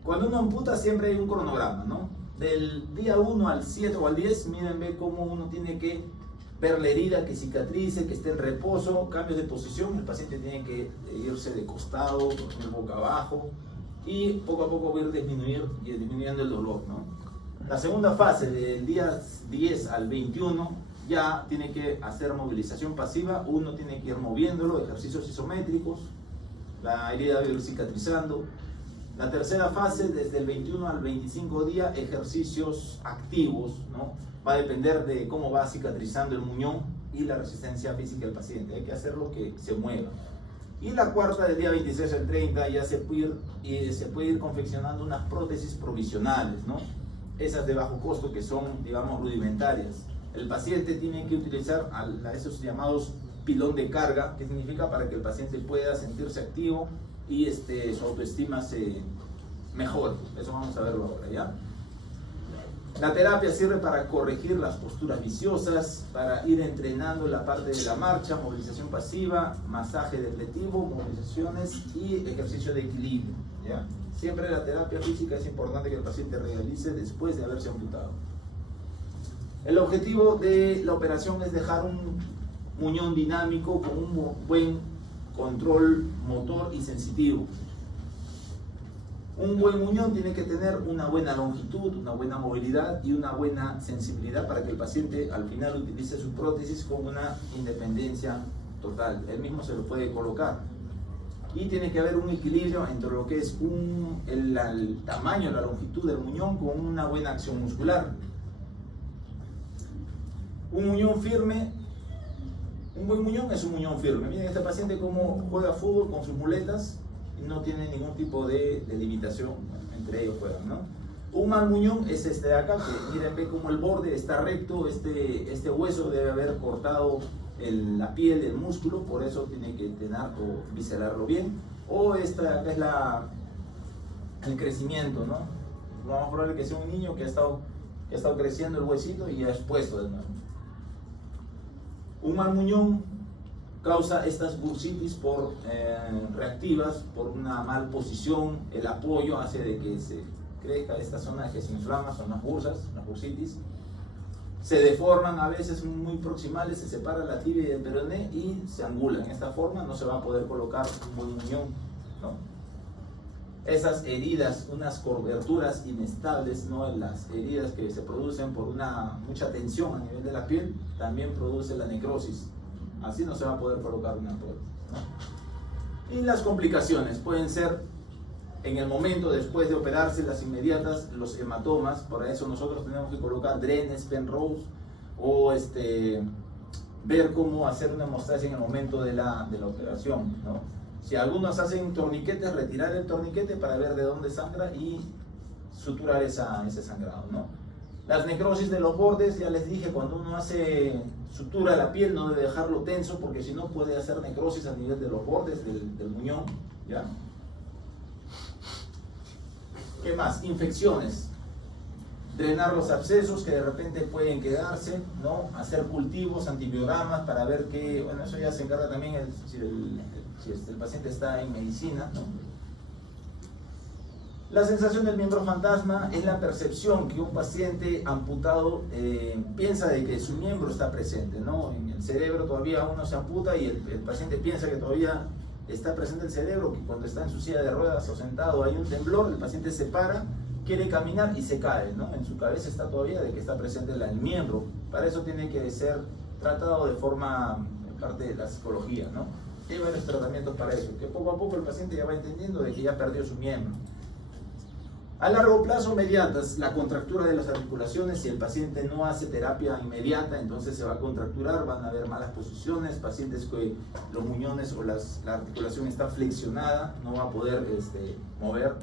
Cuando uno amputa siempre hay un cronograma, ¿no? Del día 1 al 7 o al 10, miren, ve cómo uno tiene que ver la herida, que cicatrice, que esté en reposo, cambios de posición, el paciente tiene que irse de costado, boca abajo, y poco a poco ir disminuyendo el dolor, ¿no? La segunda fase, del día 10 al 21, ya tiene que hacer movilización pasiva, uno tiene que ir moviéndolo, ejercicios isométricos, la herida debe ir cicatrizando. La tercera fase, desde el 21 al 25 día, ejercicios activos, ¿no? Va a depender de cómo va cicatrizando el muñón y la resistencia física del paciente, hay que hacerlo que se mueva. Y la cuarta, del día 26 al 30, ya se puede ir confeccionando unas prótesis provisionales, ¿no? Esas de bajo costo que son, digamos, rudimentarias. El paciente tiene que utilizar a esos llamados pilón de carga, que significa para que el paciente pueda sentirse activo y su autoestima se mejore. Eso vamos a verlo ahora, ¿ya? La terapia sirve para corregir las posturas viciosas, para ir entrenando la parte de la marcha, movilización pasiva, masaje depletivo, movilizaciones y ejercicio de equilibrio, ¿ya? Siempre la terapia física es importante que el paciente realice después de haberse amputado. El objetivo de la operación es dejar un muñón dinámico con un buen control motor y sensitivo. Un buen muñón tiene que tener una buena longitud, una buena movilidad y una buena sensibilidad para que el paciente al final utilice su prótesis con una independencia total. Él mismo se lo puede colocar. Y tiene que haber un equilibrio entre lo que es el tamaño, la longitud del muñón con una buena acción muscular. Un muñón firme, un buen muñón es un muñón firme. Miren este paciente cómo juega fútbol con sus muletas y no tiene ningún tipo de limitación, entre ellos juegan, ¿no? Un mal muñón es este de acá, que miren, ve cómo el borde está recto, este hueso debe haber cortado la piel, el músculo, por eso tiene que entrenar o viscerarlo bien. O esta de acá es el crecimiento, ¿no? Lo más probable que sea un niño que ha estado creciendo el huesito y ya es puesto de nuevo. Un mal muñón causa estas bursitis reactivas por una mal posición, el apoyo hace de que se crezca esta zona que se inflama, son las bursitis. Se deforman a veces muy proximales, se separa la tibia y el peroné y se angulan. En esta forma no se va a poder colocar un buen muñón, ¿no? Esas heridas, unas coberturas inestables, ¿no? Las heridas que se producen por mucha tensión a nivel de la piel, también produce la necrosis. Así no se va a poder colocar una prótesis, ¿no? Y las complicaciones pueden ser en el momento después de operarse, las inmediatas, los hematomas. Por eso nosotros tenemos que colocar drenes, Penrose, o ver cómo hacer una hemostasia en el momento de la operación, ¿no? Si algunos hacen torniquetes, retirar el torniquete para ver de dónde sangra y suturar ese sangrado, ¿no? Las necrosis de los bordes, ya les dije, cuando uno hace sutura a la piel no debe dejarlo tenso porque si no puede hacer necrosis a nivel de los bordes del muñón, ¿ya? ¿Qué más? Infecciones. Drenar los abscesos que de repente pueden quedarse, ¿no? Hacer cultivos, antibiogramas para ver que, bueno, eso ya se encarga también si el paciente está en medicina, ¿no? La sensación del miembro fantasma es la percepción que un paciente amputado piensa de que su miembro está presente, ¿no? En el cerebro todavía uno se amputa y el paciente piensa que todavía está presente el cerebro, que cuando está en su silla de ruedas o sentado hay un temblor, el paciente se para, quiere caminar y se cae, ¿no? En su cabeza está todavía de que está presente el miembro. Para eso tiene que ser tratado de forma parte de la psicología, ¿no? Hay varios tratamientos para eso, que poco a poco el paciente ya va entendiendo de que ya perdió su miembro. A largo plazo, mediatas, la contractura de las articulaciones. Si el paciente no hace terapia inmediata, entonces se va a contracturar, van a haber malas posiciones, pacientes que los muñones o la articulación está flexionada, no va a poder mover.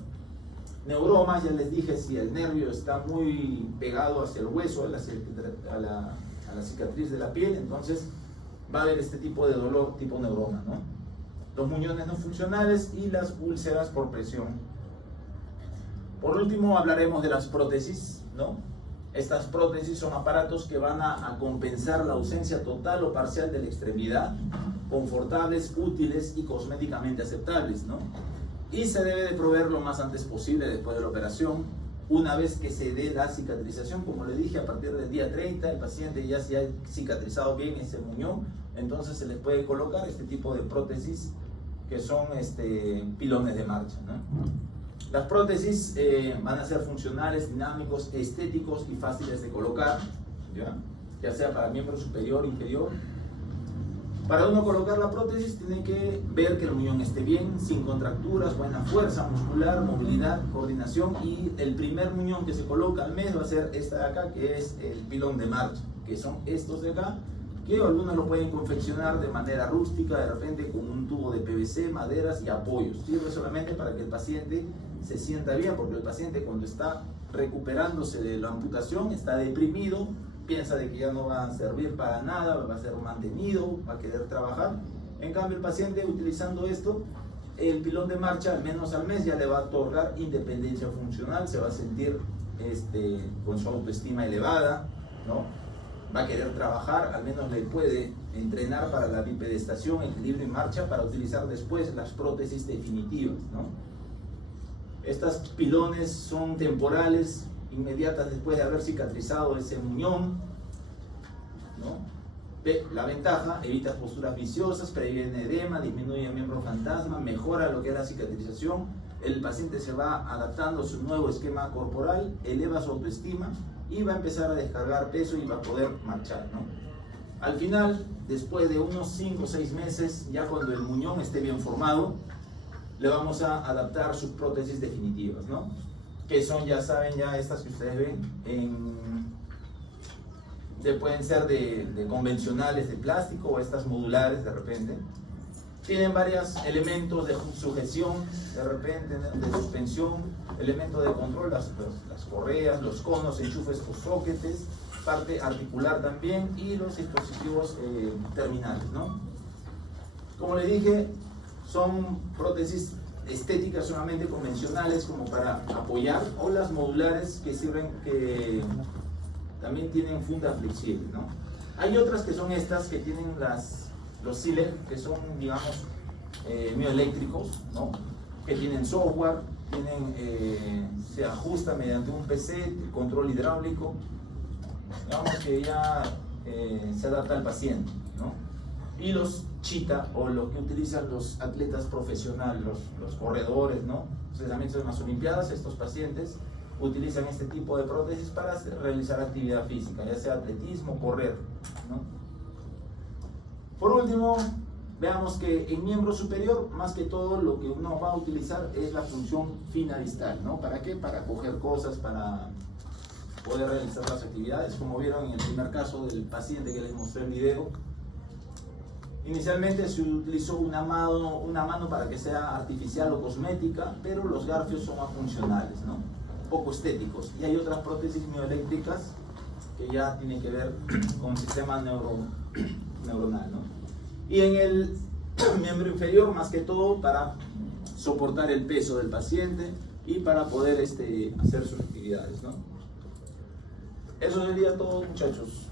Neuromas, ya les dije, si el nervio está muy pegado hacia el hueso, a la cicatriz de la piel, entonces va a haber este tipo de dolor tipo neuroma, ¿no? Los muñones no funcionales y las úlceras por presión. Por último, hablaremos de las prótesis, ¿no? Estas prótesis son aparatos que van a compensar la ausencia total o parcial de la extremidad, confortables, útiles y cosméticamente aceptables, ¿no? Y se debe de proveer lo más antes posible después de la operación. Una vez que se dé la cicatrización, como le dije, a partir del día 30, el paciente ya se ha cicatrizado bien ese muñón, entonces se les puede colocar este tipo de prótesis que son pilones de marcha, ¿no? Las prótesis van a ser funcionales, dinámicos, estéticos y fáciles de colocar, ya sea para miembro superior, inferior. Para uno colocar la prótesis tiene que ver que el muñón esté bien, sin contracturas, buena fuerza muscular, movilidad, coordinación, y el primer muñón que se coloca al mes va a ser esta de acá, que es el pilón de marcha, que son estos de acá, que algunos lo pueden confeccionar de manera rústica, de repente con un tubo de PVC, maderas y apoyos. Sirve solamente para que el paciente se sienta bien, porque el paciente cuando está recuperándose de la amputación está deprimido, piensa de que ya no va a servir para nada, va a ser mantenido, va a querer trabajar. En cambio, el paciente utilizando esto, el pilón de marcha, al menos al mes, ya le va a otorgar independencia funcional, se va a sentir con su autoestima elevada, ¿no? Va a querer trabajar, al menos le puede entrenar para la bipedestación, equilibrio y marcha, para utilizar después las prótesis definitivas, ¿no? Estas pilones son temporales, inmediatas después de haber cicatrizado ese muñón, ¿no? La ventaja: evita posturas viciosas, previene edema, disminuye el miembro fantasma, mejora lo que es la cicatrización, el paciente se va adaptando a su nuevo esquema corporal, eleva su autoestima y va a empezar a descargar peso y va a poder marchar, ¿no? Al final, después de unos 5 o 6 meses, ya cuando el muñón esté bien formado, le vamos a adaptar sus prótesis definitivas, ¿no? Que son, ya saben, ya estas que ustedes ven, pueden ser de convencionales de plástico o estas modulares de repente. Tienen varios elementos de sujeción, de repente, de suspensión, elementos de control, las correas, los conos, enchufes o soquetes, parte articular también, y los dispositivos terminales, ¿no? Como les dije, son prótesis estéticas solamente convencionales como para apoyar, o las modulares que sirven, que también tienen funda flexible, ¿no? Hay otras que son estas, que tienen los sealer, que son, digamos, mioeléctricos, ¿no? Que tienen software, se ajusta mediante un PC, el control hidráulico, digamos que ya se adapta al paciente, ¿no? Y los chita, o lo que utilizan los atletas profesionales, los corredores, ¿no? Especialmente en las Olimpiadas, estos pacientes utilizan este tipo de prótesis para realizar actividad física, ya sea atletismo, correr, ¿no? Por último, veamos que en miembro superior, más que todo, lo que uno va a utilizar es la función fina distal, ¿no? ¿Para qué? Para coger cosas, para poder realizar las actividades, como vieron en el primer caso del paciente que les mostré el video. Inicialmente se utilizó una mano para que sea artificial o cosmética, pero los garfios son más funcionales, ¿no? Poco estéticos. Y hay otras prótesis mioeléctricas que ya tienen que ver con el sistema neuronal, ¿no? Y en el miembro inferior, más que todo, para soportar el peso del paciente y para poder hacer sus actividades, ¿no? Eso sería todo, muchachos.